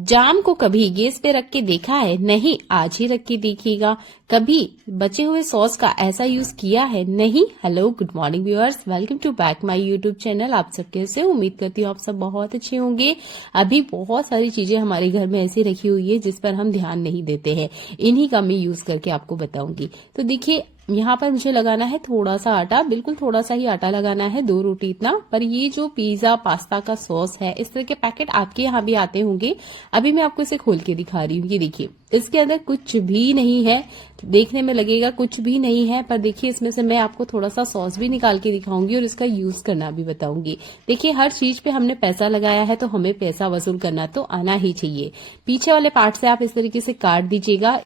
जाम को कभी गैस पे रख के देखा है? नहीं, आज ही रख के देखिएगा। कभी बचे हुए सॉस का ऐसा यूज किया है? नहीं। Hello, good morning viewers, welcome to back my YouTube channel. आप सब कैसे? उम्मीद करती हूँ आप सब बहुत अच्छे होंगे। अभी बहुत सारी चीजें हमारे घर में ऐसी रखी हुई है जिस पर हम ध्यान नहीं देते हैं। इन्हीं का मैं यूज करके आपको बताऊंगी। तो देखिए, यहाँ पर मुझे लगाना है थोड़ा सा आटा, बिल्कुल थोड़ा सा ही आटा लगाना है, 2 रोटी इतना। पर ये जो पिज्जा पास्ता का सॉस है, इस तरह के पैकेट आपके यहाँ भी आते होंगे। अभी मैं आपको इसे खोल के दिखा रही हूँ। ये देखिए, इसके अंदर कुछ भी नहीं है। देखने में लगेगा कुछ भी नहीं है, पर देखिए इसमें से मैं आपको थोड़ा सा सॉस भी निकाल के दिखाऊंगी और इसका यूज करना भी बताऊंगी। देखिए, हर चीज पे हमने पैसा लगाया है तो हमें पैसा वसूल करना तो आना ही चाहिए। पीछे वाले पार्ट से आप इस तरीके से काट दीजिएगा।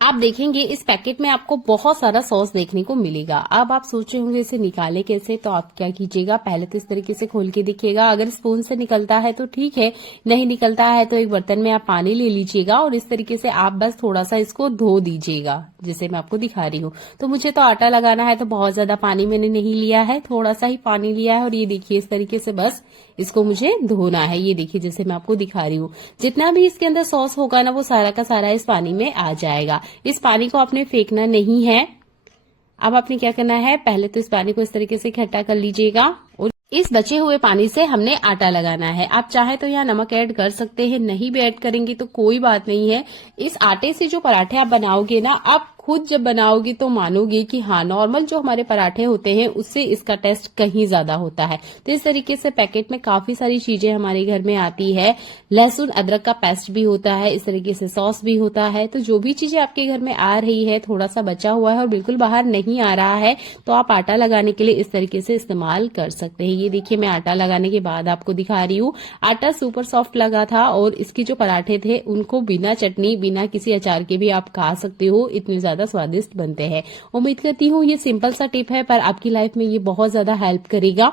आप देखेंगे इस पैकेट में आपको बहुत सारा सॉस देखने को मिलेगा। अब आप सोच रहे होंगे इसे निकाले कैसे, तो आप क्या कीजिएगा, पहले तो इस तरीके से खोल के देखिएगा। अगर स्पून से निकलता है तो ठीक है, नहीं निकलता है तो एक बर्तन में आप पानी ले लीजिएगा और इस तरीके से आप बस थोड़ा सा इसको धो दीजिएगा, जैसे मैं आपको दिखा रही हूँ। तो मुझे तो आटा लगाना है तो बहुत ज्यादा पानी मैंने नहीं लिया है, थोड़ा सा ही पानी लिया है। और ये देखिए, इस तरीके से बस इसको मुझे धोना है। ये देखिए, जैसे मैं आपको दिखा रही हूँ, जितना भी इसके अंदर सॉस होगा ना, वो सारा का सारा इस पानी में आ जाएगा। इस पानी को आपने फेंकना नहीं है। अब आपने क्या करना है, पहले तो इस पानी को इस तरीके से इकट्ठा कर लीजिएगा और इस बचे हुए पानी से हमने आटा लगाना है। आप चाहे तो यहाँ नमक ऐड कर सकते हैं, नहीं भी ऐड करेंगे तो कोई बात नहीं है। इस आटे से जो पराठे आप बनाओगे ना, आप खुद जब बनाओगे तो मानोगे कि हाँ, नॉर्मल जो हमारे पराठे होते हैं उससे इसका टेस्ट कहीं ज्यादा होता है। तो इस तरीके से पैकेट में काफी सारी चीजें हमारे घर में आती है। लहसुन अदरक का पेस्ट भी होता है, इस तरीके से सॉस भी होता है। तो जो भी चीजें आपके घर में आ रही है, थोड़ा सा बचा हुआ है और बिल्कुल बाहर नहीं आ रहा है, तो आप आटा लगाने के लिए इस तरीके से इस्तेमाल कर सकते हैं। ये देखिए, मैं आटा लगाने के बाद आपको दिखा रही हूँ। आटा सुपर सॉफ्ट लगा था और इसके जो पराठे थे उनको बिना चटनी, बिना किसी अचार के भी आप खा सकते हो, इतने ज्यादा स्वादिष्ट बनते हैं। उम्मीद करती हूँ ये सिंपल सा टिप है, पर आपकी लाइफ में ये बहुत ज्यादा हेल्प करेगा।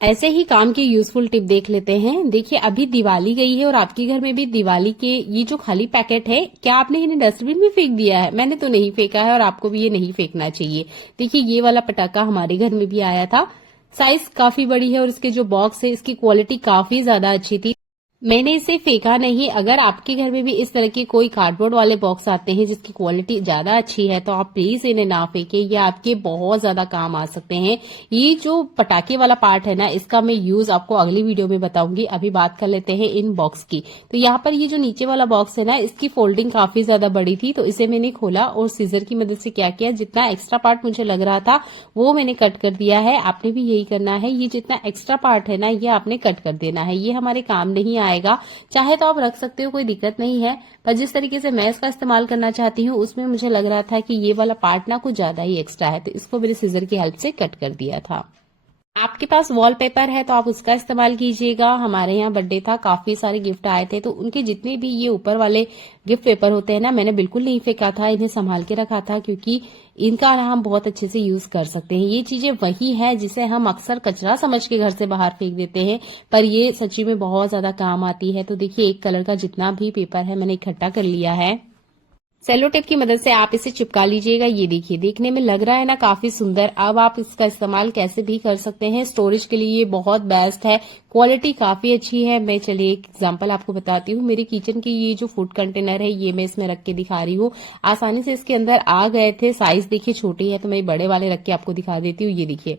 ऐसे ही काम की यूजफुल टिप देख लेते हैं। देखिए, अभी दिवाली गई है और आपके घर में भी दिवाली के ये जो खाली पैकेट है, क्या आपने इन्हें डस्टबिन में फेंक दिया है? मैंने तो नहीं फेंका है और आपको भी ये नहीं फेंकना चाहिए। देखिए, ये वाला पटाखा हमारे घर में भी आया था। साइज काफी बड़ी है और इसके जो बॉक्स है, इसकी क्वालिटी काफी ज्यादा अच्छी थी। मैंने इसे फेंका नहीं। अगर आपके घर में भी इस तरह के कोई कार्डबोर्ड वाले बॉक्स आते हैं जिसकी क्वालिटी ज्यादा अच्छी है, तो आप प्लीज इन्हें ना फेंके, ये आपके बहुत ज्यादा काम आ सकते हैं। ये जो पटाखे वाला पार्ट है ना, इसका मैं यूज आपको अगली वीडियो में बताऊंगी। अभी बात कर लेते हैं इन बॉक्स की। तो यहाँ पर ये जो नीचे वाला बॉक्स है ना, इसकी फोल्डिंग काफी ज्यादा बड़ी थी, तो इसे मैंने खोला और सीजर की मदद से क्या किया, जितना एक्स्ट्रा पार्ट मुझे लग रहा था वो मैंने कट कर दिया है। आपने भी यही करना है। ये जितना एक्स्ट्रा पार्ट है ना, ये आपने कट कर देना है। ये हमारे काम नहीं आएगा। चाहे तो आप रख सकते हो, कोई दिक्कत नहीं है, पर जिस तरीके से मैं इसका इस्तेमाल करना चाहती हूँ उसमें मुझे लग रहा था कि ये वाला पार्ट ना कुछ ज्यादा ही एक्स्ट्रा है, तो इसको मेरे सीजर की हेल्प से कट कर दिया था। आपके पास वॉलपेपर है तो आप उसका इस्तेमाल कीजिएगा। हमारे यहाँ बर्थडे था, काफी सारे गिफ्ट आए थे, तो उनके जितने भी ये ऊपर वाले गिफ्ट पेपर होते हैं ना, मैंने बिल्कुल नहीं फेंका था, इन्हें संभाल के रखा था, क्योंकि इनका ना हम बहुत अच्छे से यूज कर सकते हैं। ये चीजें वही है जिसे हम अक्सर कचरा समझ के घर से बाहर फेंक देते हैं, पर ये सच्ची में बहुत ज्यादा काम आती है। तो देखिए, एक कलर का जितना भी पेपर है मैंने इकट्ठा कर लिया है। सेलो टेप की मदद से आप इसे चिपका लीजिएगा। ये देखिए, देखने में लग रहा है ना काफी सुंदर। अब आप इसका इस्तेमाल कैसे भी कर सकते हैं। स्टोरेज के लिए ये बहुत बेस्ट है, क्वालिटी काफी अच्छी है। मैं चलिए एक एग्जांपल आपको बताती हूँ। मेरे किचन की ये जो फूड कंटेनर है, ये मैं इसमें रख के दिखा रही हूँ। आसानी से इसके अंदर आ गए थे। साइज देखिए छोटी है, तो मैं बड़े वाले रख के आपको दिखा देती हूँ। ये देखिए,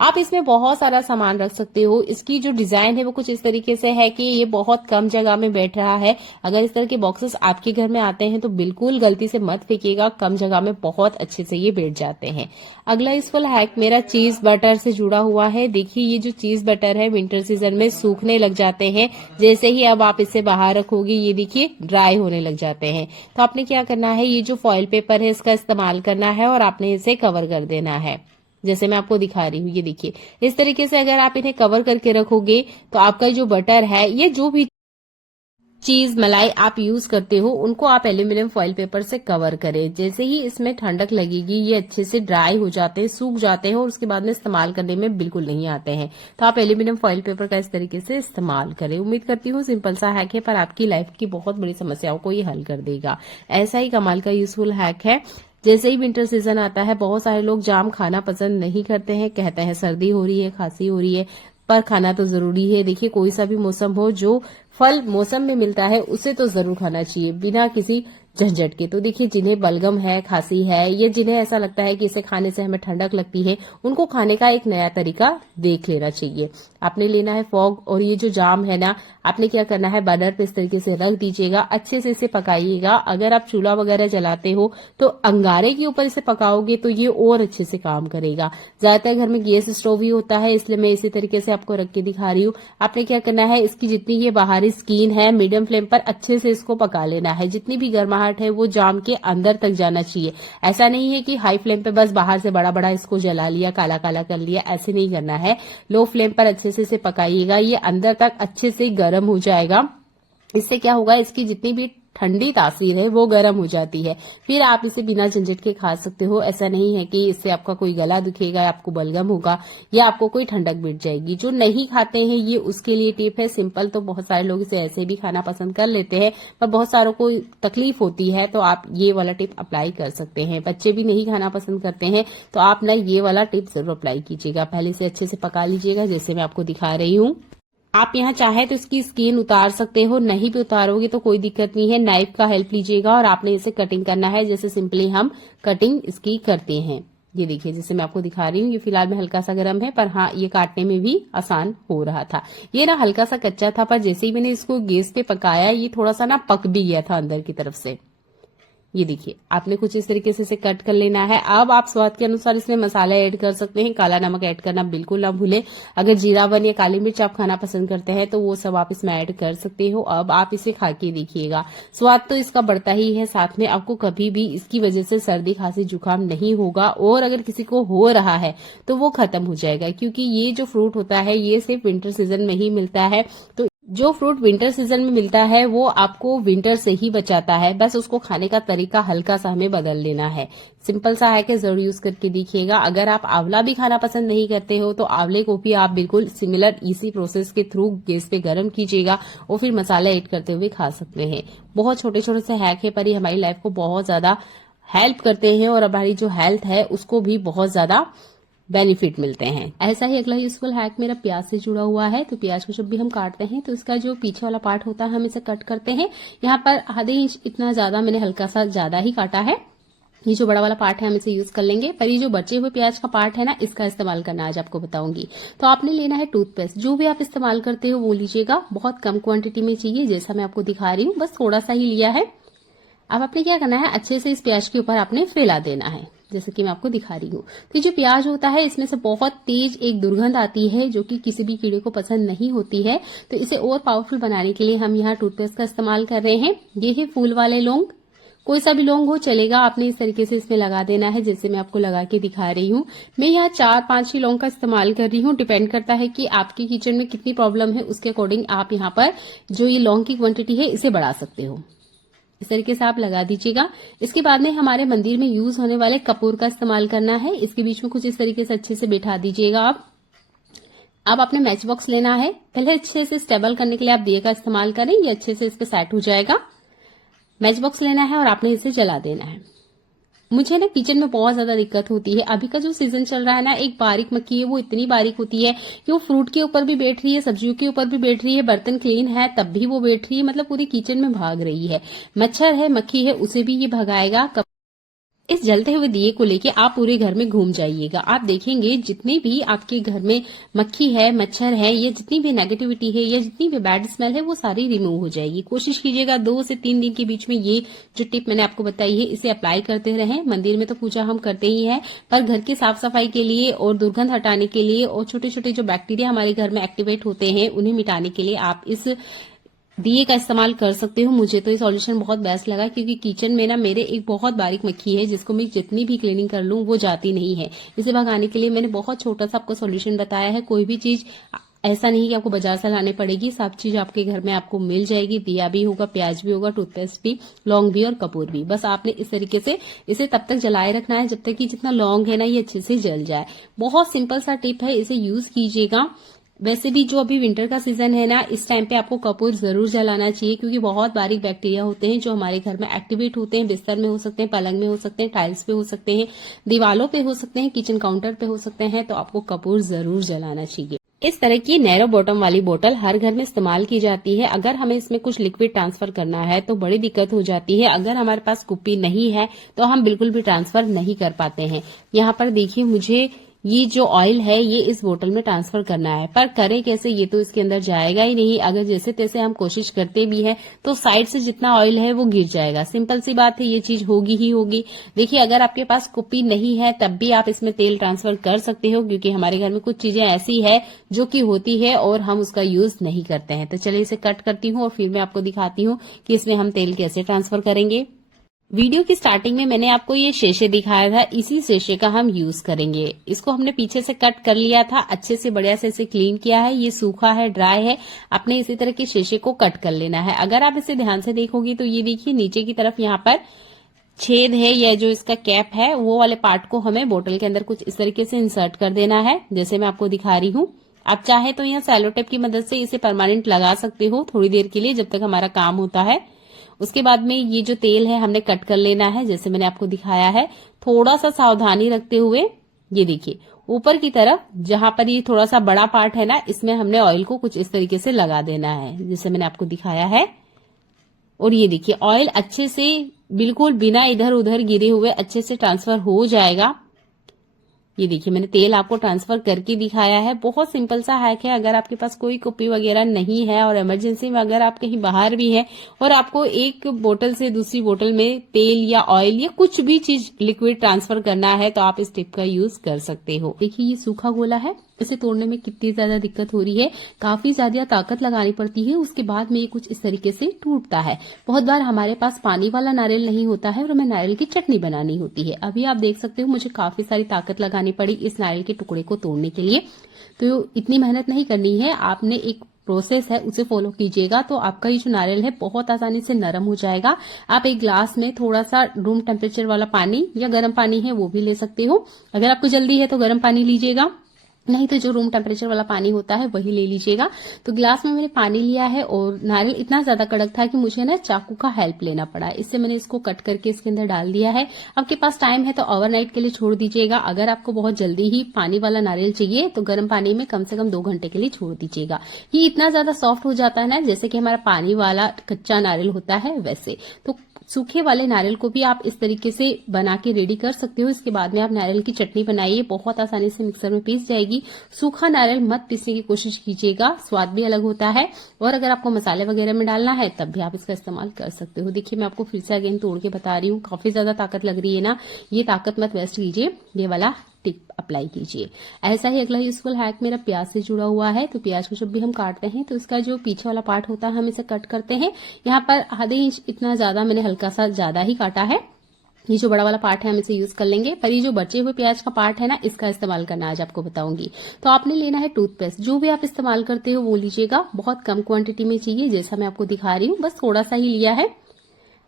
आप इसमें बहुत सारा सामान रख सकते हो। इसकी जो डिजाइन है वो कुछ इस तरीके से है कि ये बहुत कम जगह में बैठ रहा है। अगर इस तरह के बॉक्सेस आपके घर में आते हैं तो बिल्कुल गलती से मत फेंकिएगा, कम जगह में बहुत अच्छे से ये बैठ जाते हैं। अगला यूजफुल हैक मेरा चीज बटर से जुड़ा हुआ है। देखिए, ये जो चीज बटर है विंटर सीजन में सूखने लग जाते हैं। जैसे ही अब आप इसे बाहर रखोगे, ये देखिए ड्राई होने लग जाते हैं। तो आपने क्या करना है, ये जो फॉइल पेपर है इसका इस्तेमाल करना है और आपने इसे कवर कर देना है, जैसे मैं आपको दिखा रही हूँ। ये देखिए, इस तरीके से अगर आप इन्हें कवर करके रखोगे तो आपका जो बटर है, ये जो भी चीज मलाई आप यूज करते हो, उनको आप एल्यूमिनियम फॉइल पेपर से कवर करें। जैसे ही इसमें ठंडक लगेगी, ये अच्छे से ड्राई हो जाते हैं, सूख जाते हैं और उसके बाद में इस्तेमाल करने में बिल्कुल नहीं आते हैं। तो आप एल्यूमिनियम फॉइल पेपर का इस तरीके से इस्तेमाल करें। उम्मीद करती हूँ सिंपल सा हैक है, पर आपकी लाइफ की बहुत बड़ी समस्याओं को ये हल कर देगा। ऐसा ही कमाल का यूजफुल हैक है। जैसे ही विंटर सीजन आता है, बहुत सारे लोग जाम खाना पसंद नहीं करते हैं, कहते हैं सर्दी हो रही है, खांसी हो रही है, पर खाना तो जरूरी है। देखिए कोई सा भी मौसम हो, जो फल मौसम में मिलता है उसे तो जरूर खाना चाहिए बिना किसी झंझट के। तो देखिए जिन्हें बलगम है, खांसी है, या जिन्हें ऐसा लगता है कि इसे खाने से हमें ठंडक लगती है, उनको खाने का एक नया तरीका देख लेना चाहिए। आपने लेना है फॉग, और ये जो जाम है ना, आपने क्या करना है, बर्नर पे इस तरीके से रख दीजिएगा, अच्छे से इसे पकाइएगा। अगर आप चूल्हा वगैरह जलाते हो तो अंगारे के ऊपर इसे पकाओगे तो ये और अच्छे से काम करेगा। ज्यादातर घर में गैस स्टोव ही होता है, इसलिए मैं इसी तरीके से आपको रख के दिखा रही हूँ। आपने क्या करना है, इसकी जितनी ये बाहरी स्किन है, मीडियम फ्लेम पर अच्छे से इसको पका लेना है। जितनी भी गर्माहट है वो जाम के अंदर तक जाना चाहिए। ऐसा नहीं है कि हाई फ्लेम पे बस बाहर से बड़ा बड़ा इसको जला लिया, काला काला कर लिया, ऐसे नहीं करना है। लो फ्लेम पर अच्छे से इसे पकाइएगा, ये अंदर तक अच्छे से गर्म हो जाएगा। इससे क्या होगा, इसकी जितनी भी ठंडी तासीर है वो गर्म हो जाती है। फिर आप इसे बिना झंझट के खा सकते हो। ऐसा नहीं है कि इससे आपका कोई गला दुखेगा, आपको बलगम होगा, या आपको कोई ठंडक मिट जाएगी। जो नहीं खाते हैं ये उसके लिए टिप है। सिंपल तो बहुत सारे लोग इसे ऐसे भी खाना पसंद कर लेते हैं, पर बहुत सारों को तकलीफ होती है, तो आप ये वाला टिप अप्लाई कर सकते हैं। बच्चे भी नहीं खाना पसंद करते हैं तो आप ना ये वाला टिप जरूर अप्लाई कीजिएगा। पहले से अच्छे से पका लीजिएगा जैसे मैं आपको दिखा रही हूँ। आप यहाँ चाहे तो इसकी स्किन उतार सकते हो, नहीं भी उतारोगे तो कोई दिक्कत नहीं है। नाइफ का हेल्प लीजिएगा और आपने इसे कटिंग करना है जैसे सिंपली हम कटिंग इसकी करते हैं। ये देखिए जैसे मैं आपको दिखा रही हूँ, ये फिलहाल में हल्का सा गर्म है, पर हाँ ये काटने में भी आसान हो रहा था। ये ना हल्का सा कच्चा था, पर जैसे ही मैंने इसको गैस पे पकाया ये थोड़ा सा ना पक भी गया था अंदर की तरफ से। ये देखिए आपने कुछ इस तरीके से इसे कट कर लेना है। अब आप स्वाद के अनुसार इसमें मसाला ऐड कर सकते हैं। काला नमक ऐड करना बिल्कुल ना भूलें। अगर जीरा वन या काली मिर्च आप खाना पसंद करते हैं तो वो सब आप इसमें ऐड कर सकते हो। अब आप इसे खा के देखिएगा, स्वाद तो इसका बढ़ता ही है, साथ में आपको कभी भी इसकी वजह से सर्दी खांसी जुकाम नहीं होगा, और अगर किसी को हो रहा है तो वो खत्म हो जाएगा। क्योंकि ये जो फ्रूट होता है ये सिर्फ विंटर सीजन में ही मिलता है, तो जो फ्रूट विंटर सीजन में मिलता है वो आपको विंटर से ही बचाता है। बस उसको खाने का तरीका हल्का सा हमें बदल लेना है। सिंपल सा है कि जरूर यूज करके देखिएगा। अगर आप आंवला भी खाना पसंद नहीं करते हो तो आंवले को भी आप बिल्कुल सिमिलर इसी प्रोसेस के थ्रू गैस पे गर्म कीजिएगा और फिर मसाला ऐड करते हुए खा सकते हैं। बहुत छोटे छोटे से हैक है, पर ये हमारी लाइफ को बहुत ज्यादा हेल्प करते हैं और हमारी जो हेल्थ है उसको भी बहुत ज्यादा बेनिफिट मिलते हैं। ऐसा ही अगला यूजफुल हैक मेरा प्याज से जुड़ा हुआ है। तो प्याज को जब भी हम काटते हैं तो इसका जो पीछे वाला पार्ट होता है हम इसे कट करते हैं। यहाँ पर आधे इंच इतना ज्यादा मैंने हल्का सा ज्यादा ही काटा है। ये जो बड़ा वाला पार्ट है हम इसे यूज कर लेंगे, पर ये जो बचे हुए प्याज का पार्ट है ना इसका इस्तेमाल करना आज आपको बताऊंगी। तो आपने लेना है टूथपेस्ट, जो भी आप इस्तेमाल करते हो वो लीजिएगा। बहुत कम क्वांटिटी में चाहिए, जैसा मैं आपको दिखा रही हूँ, बस थोड़ा सा ही लिया है। अब आपने क्या करना है, अच्छे से इस प्याज के ऊपर आपने फैला देना है जैसे कि मैं आपको दिखा रही हूँ। तो ये जो प्याज होता है इसमें से बहुत तेज एक दुर्गंध आती है जो कि किसी भी कीड़े को पसंद नहीं होती है। तो इसे और पावरफुल बनाने के लिए हम यहाँ टूथपेस्ट का इस्तेमाल कर रहे हैं। ये है फूल वाले लौंग, कोई सा भी लौंग हो चलेगा। आपने इस तरीके से इसमें लगा देना है जैसे मैं आपको लगा के दिखा रही हूँ। मैं यहाँ 4-5 ही लौंग का इस्तेमाल कर रही हूँ। डिपेंड करता है कि आपके किचन में कितनी प्रॉब्लम है, उसके अकॉर्डिंग आप यहाँ पर जो ये लौंग की क्वांटिटी है इसे बढ़ा सकते हो। इस तरीके से आप लगा दीजिएगा। इसके बाद में हमारे मंदिर में यूज होने वाले कपूर का इस्तेमाल करना है। इसके बीच में कुछ इस तरीके से अच्छे से बैठा दीजिएगा आप। अब आपने मैच बॉक्स लेना है। पहले अच्छे से स्टेबल करने के लिए आप दिए का इस्तेमाल करें, ये अच्छे से इस पे सेट हो जाएगा। मैच बॉक्स लेना है और आपने इसे जला देना है। मुझे ना किचन में बहुत ज्यादा दिक्कत होती है। अभी का जो सीजन चल रहा है ना, एक बारीक मक्खी है, वो इतनी बारीक होती है कि वो फ्रूट के ऊपर भी बैठ रही है, सब्जियों के ऊपर भी बैठ रही है, बर्तन क्लीन है तब भी वो बैठ रही है, मतलब पूरी किचन में भाग रही है। मच्छर है, मक्खी है, उसे भी ये भगाएगा। इस जलते हुए दिए को लेके आप पूरे घर में घूम जाइएगा। आप देखेंगे जितने भी आपके घर में मक्खी है, मच्छर है, या जितनी भी नेगेटिविटी है या जितनी भी बैड स्मेल है वो सारी रिमूव हो जाएगी। कोशिश कीजिएगा 2 से 3 दिन के बीच में ये जो टिप मैंने आपको बताई है इसे अप्लाई करते रहें। मंदिर में तो पूजा हम करते ही है, पर घर की साफ सफाई के लिए और दुर्गंध हटाने के लिए और छोटे छोटे जो बैक्टीरिया हमारे घर में एक्टिवेट होते हैं उन्हें मिटाने के लिए आप इस दिए का इस्तेमाल कर सकते हो। मुझे तो ये सॉल्यूशन बहुत बेस्ट लगा क्योंकि किचन में ना मेरे एक बहुत बारीक मक्खी है जिसको मैं जितनी भी क्लीनिंग कर लूं वो जाती नहीं है। इसे भगाने के लिए मैंने बहुत छोटा सा आपको सॉल्यूशन बताया है। कोई भी चीज ऐसा नहीं कि आपको बाजार से लाने पड़ेगी, सब चीज आपके घर में आपको मिल जाएगी। दिया भी होगा, प्याज भी होगा, टूथपेस्ट भी, लौंग भी और कपूर भी। बस आपने इस तरीके से इसे तब तक जलाए रखना है जब तक कि जितना लौंग है ना ये अच्छे से जल जाए। बहुत सिंपल सा टिप है, इसे यूज कीजिएगा। वैसे भी जो अभी विंटर का सीजन है ना, इस टाइम पे आपको कपूर जरूर जलाना चाहिए क्योंकि बहुत बारीक बैक्टीरिया होते हैं जो हमारे घर में एक्टिवेट होते हैं। बिस्तर में हो सकते हैं, पलंग में हो सकते हैं, टाइल्स पे हो सकते हैं, दीवालों पे हो सकते हैं, किचन काउंटर पे हो सकते हैं। तो आपको कपूर जरूर जलाना चाहिए। इस तरह की नैरो बॉटम वाली बोतल हर घर में इस्तेमाल की जाती है। अगर हमें इसमें कुछ लिक्विड ट्रांसफर करना है तो बड़ी दिक्कत हो जाती है। अगर हमारे पास कुप्पी नहीं है तो हम बिल्कुल भी ट्रांसफर नहीं कर पाते हैं। यहाँ पर देखिए, मुझे ये जो ऑयल है ये इस बोतल में ट्रांसफर करना है, पर करें कैसे, ये तो इसके अंदर जाएगा ही नहीं। अगर जैसे तैसे हम कोशिश करते भी हैं तो साइड से जितना ऑयल है वो गिर जाएगा। सिंपल सी बात है, ये चीज होगी ही होगी। देखिए, अगर आपके पास कुप्पी नहीं है तब भी आप इसमें तेल ट्रांसफर कर सकते हो, क्योंकि हमारे घर में कुछ चीजें ऐसी है जो कि होती है और हम उसका यूज नहीं करते हैं। तो चलिए इसे कट करती हूँ और फिर मैं आपको दिखाती हूँ कि इसमें हम तेल कैसे ट्रांसफर करेंगे। वीडियो की स्टार्टिंग में मैंने आपको ये शीशे दिखाया था, इसी शीशे का हम यूज करेंगे। इसको हमने पीछे से कट कर लिया था, अच्छे से बढ़िया से इसे क्लीन किया है। ये सूखा है, ड्राई है। आपने इसी तरह के शीशे को कट कर लेना है। अगर आप इसे ध्यान से देखोगी तो ये देखिए, नीचे की तरफ यहाँ पर छेद है, या जो इसका कैप है वो वाले पार्ट को हमें बोतल के अंदर कुछ इस तरीके से इंसर्ट कर देना है, जैसे मैं आपको दिखा रही हूँ। आप चाहे तो यहाँ सेलो टेप की मदद से इसे परमानेंट लगा सकते हो थोड़ी देर के लिए, जब तक हमारा काम होता है। उसके बाद में ये जो तेल है हमने कट कर लेना है, जैसे मैंने आपको दिखाया है। थोड़ा सा सावधानी रखते हुए, ये देखिए ऊपर की तरफ जहां पर ये थोड़ा सा बड़ा पार्ट है ना, इसमें हमने ऑयल को कुछ इस तरीके से लगा देना है, जैसे मैंने आपको दिखाया है। और ये देखिए, ऑयल अच्छे से बिल्कुल बिना इधर उधर गिरे हुए अच्छे से ट्रांसफर हो जाएगा। ये देखिए, मैंने तेल आपको ट्रांसफर करके दिखाया है। बहुत सिंपल सा हैक है। अगर आपके पास कोई कुप्पी वगैरह नहीं है और इमरजेंसी में अगर आप कहीं बाहर भी हैं और आपको एक बोतल से दूसरी बोतल में तेल या ऑयल या कुछ भी चीज लिक्विड ट्रांसफर करना है तो आप इस टिप का यूज कर सकते हो। देखिए, ये सूखा गोला है, इसे तोड़ने में कितनी ज्यादा दिक्कत हो रही है, काफी ज्यादा ताकत लगानी पड़ती है। उसके बाद में ये कुछ इस तरीके से टूटता है। बहुत बार हमारे पास पानी वाला नारियल नहीं होता है और हमें नारियल की चटनी बनानी होती है। अभी आप देख सकते हो मुझे काफी सारी ताकत लगानी पड़ी इस नारियल के टुकड़े को तोड़ने के लिए। तो इतनी मेहनत नहीं करनी है, आपने एक प्रोसेस है उसे फॉलो कीजिएगा तो आपका ये जो नारियल है बहुत आसानी से नरम हो जाएगा। आप एक ग्लास में थोड़ा सा रूम टेम्परेचर वाला पानी या गर्म पानी है वो भी ले सकते हो। अगर आपको जल्दी है तो गर्म पानी लीजिएगा, नहीं तो जो रूम टेम्परेचर वाला पानी होता है वही ले लीजिएगा। तो ग्लास में मैंने पानी लिया है और नारियल इतना ज्यादा कड़क था कि मुझे ना चाकू का हेल्प लेना पड़ा। इससे मैंने इसको कट करके इसके अंदर डाल दिया है। आपके पास टाइम है तो ओवरनाइट के लिए छोड़ दीजिएगा। अगर आपको बहुत जल्दी ही पानी वाला नारियल चाहिए तो गर्म पानी में कम से कम 2 घंटे के लिए छोड़ दीजिएगा। ये इतना ज्यादा सॉफ्ट हो जाता है ना, जैसे कि हमारा पानी वाला कच्चा नारियल होता है वैसे। तो सूखे वाले नारियल को भी आप इस तरीके से बना के रेडी कर सकते हो। इसके बाद में आप नारियल की चटनी बनाइए, बहुत आसानी से मिक्सर में पीस जाएगी। सूखा नारियल मत पीसने की कोशिश कीजिएगा, स्वाद भी अलग होता है। और अगर आपको मसाले वगैरह में डालना है तब भी आप इसका इस्तेमाल कर सकते हो। देखिए, मैं आपको फिर से अगेन तोड़ के बता रही हूँ, काफी ज्यादा ताकत लग रही है ना, ये ताकत मत वेस्ट कीजिए, ये वाला टिप अप्लाई कीजिए। ऐसा ही अगला यूजफुल हैक मेरा प्याज से जुड़ा हुआ है। तो प्याज को जब भी हम काटते हैं तो इसका जो पीछे वाला पार्ट होता है हम इसे कट करते हैं। यहाँ पर आधे इंच इतना ज्यादा मैंने हल्का सा ज्यादा ही काटा है। ये जो बड़ा वाला पार्ट है हम इसे यूज कर लेंगे, पर ये जो बचे हुए प्याज का पार्ट है ना, इसका इस्तेमाल करना आज आपको बताऊंगी। तो आपने लेना है टूथपेस्ट, जो भी आप इस्तेमाल करते हो वो लीजिएगा, बहुत कम क्वांटिटी में चाहिए, जैसा मैं आपको दिखा रही हूँ, बस थोड़ा सा ही लिया है।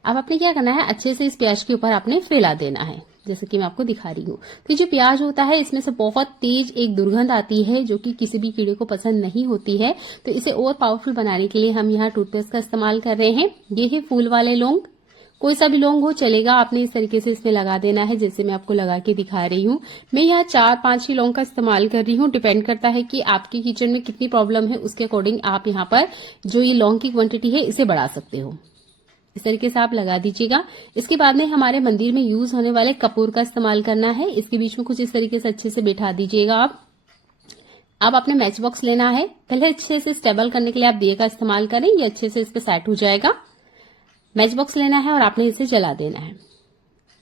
अब आपने क्या करना है, अच्छे से इस प्याज के ऊपर आपने फैला देना है, जैसे कि मैं आपको दिखा रही हूँ। तो जो प्याज होता है इसमें से बहुत तेज एक दुर्गंध आती है जो कि किसी भी कीड़े को पसंद नहीं होती है। तो इसे और पावरफुल बनाने के लिए हम यहाँ टूथपेस्ट का इस्तेमाल कर रहे हैं। ये है फूल वाले लौंग, कोई सा भी लौंग हो चलेगा, आपने इस तरीके से इसमें लगा देना है, जैसे मैं आपको लगा के दिखा रही हूँ। मैं यहाँ 4-5 ही लौंग का इस्तेमाल कर रही हूँ, डिपेंड करता है कि आपके किचन में कितनी प्रॉब्लम है, उसके अकॉर्डिंग आप यहाँ पर जो ये लौंग की क्वांटिटी है इसे बढ़ा सकते हो। इस तरीके से आप लगा दीजिएगा। इसके बाद में हमारे मंदिर में यूज होने वाले कपूर का इस्तेमाल करना है, इसके बीच में कुछ इस तरीके से अच्छे से बैठा दीजिएगा आप। अब आपने मैच बॉक्स लेना है, पहले अच्छे से स्टेबल करने के लिए आप दिए का इस्तेमाल करें, ये अच्छे से इस पे सेट हो जाएगा। मैच बॉक्स लेना है और आपने इसे जला देना है।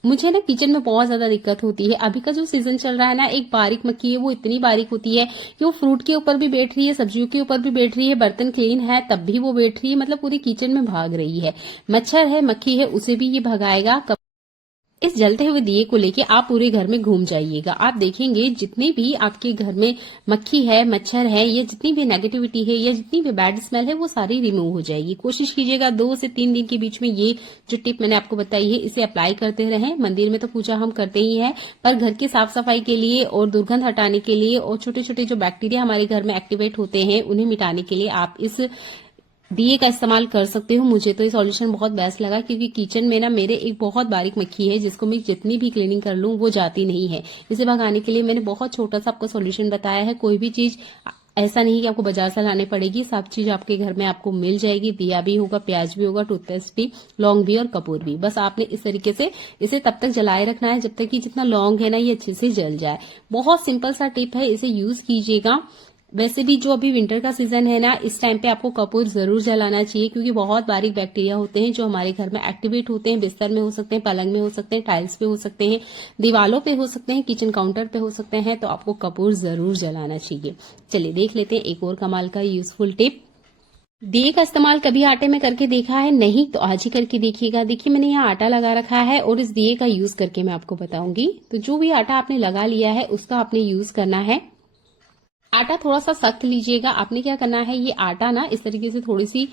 मुझे ना किचन में बहुत ज्यादा दिक्कत होती है, अभी का जो सीजन चल रहा है ना, एक बारीक मक्खी है वो इतनी बारीक होती है कि वो फ्रूट के ऊपर भी बैठ रही है, सब्जियों के ऊपर भी बैठ रही है, बर्तन क्लीन है तब भी वो बैठ रही है, मतलब पूरी किचन में भाग रही है। मच्छर है, मक्खी है, उसे भी ये भगाएगा। इस जलते हुए दिए को लेके आप पूरे घर में घूम जाइएगा, आप देखेंगे जितने भी आपके घर में मक्खी है, मच्छर है, या जितनी भी नेगेटिविटी है या जितनी भी बैड स्मेल है वो सारी रिमूव हो जाएगी। कोशिश कीजिएगा 2 से 3 दिन के बीच में ये जो टिप मैंने आपको बताई है इसे अप्लाई करते रहें। मंदिर में तो पूजा हम करते ही है, पर घर की साफ सफाई के लिए और दुर्गंध हटाने के लिए और छोटे छोटे जो बैक्टीरिया हमारे घर में एक्टिवेट होते हैं उन्हें मिटाने के लिए आप इस दिए का इस्तेमाल कर सकते हो। मुझे तो ये सॉल्यूशन बहुत बेस्ट लगा, क्योंकि किचन में ना मेरे एक बहुत बारीक मक्खी है जिसको मैं जितनी भी क्लीनिंग कर लूं वो जाती नहीं है। इसे भगाने के लिए मैंने बहुत छोटा सा आपको सॉल्यूशन बताया है। कोई भी चीज ऐसा नहीं कि आपको बाजार से लाने पड़ेगी, सब चीज आपके घर में आपको मिल जाएगी। दिया भी होगा, प्याज भी होगा, टूथपेस्ट भी, लौंग भी और कपूर भी। बस आपने इस तरीके से इसे तब तक जलाए रखना है जब तक कि जितना लौंग है ना ये अच्छे से जल जाए। बहुत सिंपल सा टिप है, इसे यूज कीजिएगा। वैसे भी जो अभी विंटर का सीजन है ना, इस टाइम पे आपको कपूर जरूर जलाना चाहिए, क्योंकि बहुत बारीक बैक्टीरिया होते हैं जो हमारे घर में एक्टिवेट होते हैं। बिस्तर में हो सकते हैं, पलंग में हो सकते हैं, टाइल्स पे हो सकते हैं, दीवालों पे हो सकते हैं, किचन काउंटर पे हो सकते हैं। तो आपको कपूर जरूर जलाना चाहिए। चलिए देख लेते हैं एक और कमाल का यूजफुल टिप। दिए का इस्तेमाल कभी आटे में करके देखा है? नहीं तो आज ही करके देखिएगा। देखिए मैंने यहाँ आटा लगा रखा है और इस दिए का यूज करके मैं आपको बताऊंगी। तो जो भी आटा आपने लगा लिया है उसका आपने यूज करना है। आटा थोड़ा सा सख्त लीजिएगा। आपने क्या करना है, ये आटा ना इस तरीके से थोड़ी सी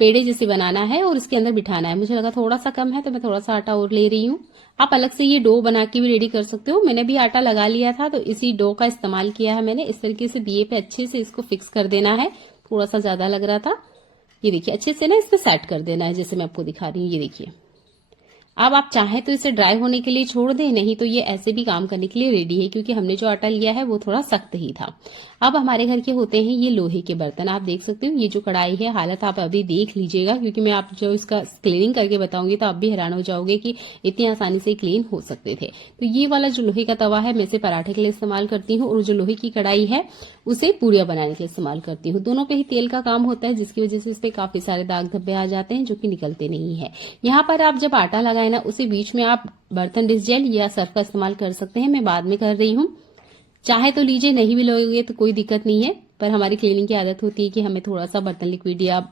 पेड़े जैसे बनाना है और इसके अंदर बिठाना है। मुझे लगा थोड़ा सा कम है तो मैं थोड़ा सा आटा और ले रही हूँ। आप अलग से ये डो बना के भी रेडी कर सकते हो। मैंने भी आटा लगा लिया था तो इसी डो का इस्तेमाल किया है मैंने। इस तरीके से दिए पे अच्छे से इसको फिक्स कर देना है। थोड़ा सा ज्यादा लग रहा था। ये देखिए अच्छे से ना इसमें सेट कर देना है, जैसे मैं आपको दिखा रही हूँ। ये देखिए अब आप चाहें तो इसे ड्राई होने के लिए छोड़ दें, नहीं तो ये ऐसे भी काम करने के लिए रेडी है, क्योंकि हमने जो आटा लिया है वो थोड़ा सख्त ही था। अब हमारे घर के होते हैं ये लोहे के बर्तन। आप देख सकते हो ये जो कढ़ाई है, हालत आप अभी देख लीजिएगा, क्योंकि मैं आप जो इसका क्लीनिंग करके बताऊंगी तो आप भी हैरान हो जाओगे कि इतनी आसानी से क्लीन हो सकते थे। तो ये वाला जो लोहे का तवा है मैं इसे पराठे के लिए इस्तेमाल करती हूँ, और जो लोहे की कढ़ाई है उसे पूरिया बनाने के लिए इस्तेमाल करती हूँ। दोनों पे ही तेल का काम होता है, जिसकी वजह से इस पे काफी सारे दाग धब्बे आ जाते हैं जो कि निकलते नहीं है। यहाँ पर आप जब आटा लगाए ना, उसे बीच में आप बर्तन डिश जेल या सर्फ का इस्तेमाल कर सकते हैं। मैं बाद में कर रही हूँ, चाहे तो लीजिए, नहीं भी लोगे तो कोई दिक्कत नहीं है। पर हमारी क्लीनिंग की आदत होती है कि हमें थोड़ा सा बर्तन लिक्विड या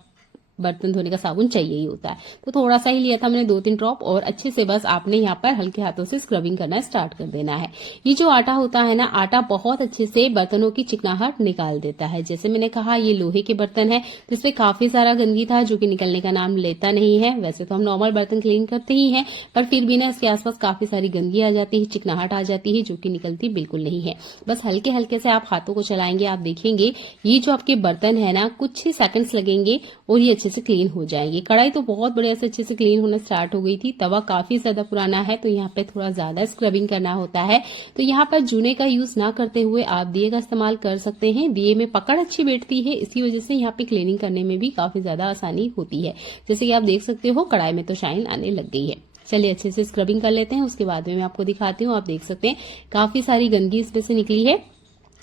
बर्तन धोने का साबुन चाहिए ही होता है। तो थोड़ा सा ही लिया था मैंने, 2-3 ड्रॉप, और अच्छे से बस आपने यहाँ पर हल्के हाथों से स्क्रबिंग करना स्टार्ट कर देना है। ये जो आटा होता है ना, आटा बहुत अच्छे से बर्तनों की चिकनाहट निकाल देता है। जैसे मैंने कहा ये लोहे के बर्तन है तो इसमें काफी सारा गंदगी था जो कि निकलने का नाम लेता नहीं है। वैसे तो हम नॉर्मल बर्तन क्लीन करते ही हैं, पर फिर भी ना इसके आसपास काफी सारी गंदगी आ जाती है, चिकनाहट आ जाती है, जो कि निकलती बिल्कुल नहीं है। बस हल्के हल्के से आप हाथों को चलाएंगे, आप देखेंगे ये जो आपके बर्तन है ना, कुछ ही सेकंड्स लगेंगे और ये अच्छे से क्लीन हो जाएंगे। कढ़ाई तो बहुत बढ़िया से अच्छे से क्लीन होना स्टार्ट हो गई थी। तवा काफी ज्यादा पुराना है तो यहाँ पे थोड़ा ज्यादा स्क्रबिंग करना होता है। तो यहाँ पर जूने का यूज ना करते हुए आप दिए का इस्तेमाल कर सकते हैं। दिए में पकड़ अच्छी बैठती है, इसी वजह से यहाँ पे क्लीनिंग करने में भी काफी ज्यादा आसानी होती है। जैसे कि आप देख सकते हो कढ़ाई में तो शाइन आने लग गई है। चलिए अच्छे से स्क्रबिंग कर लेते हैं, उसके बाद में मैं आपको दिखाती हूँ। आप देख सकते हैं काफी सारी गंदगी इसमें से निकली है।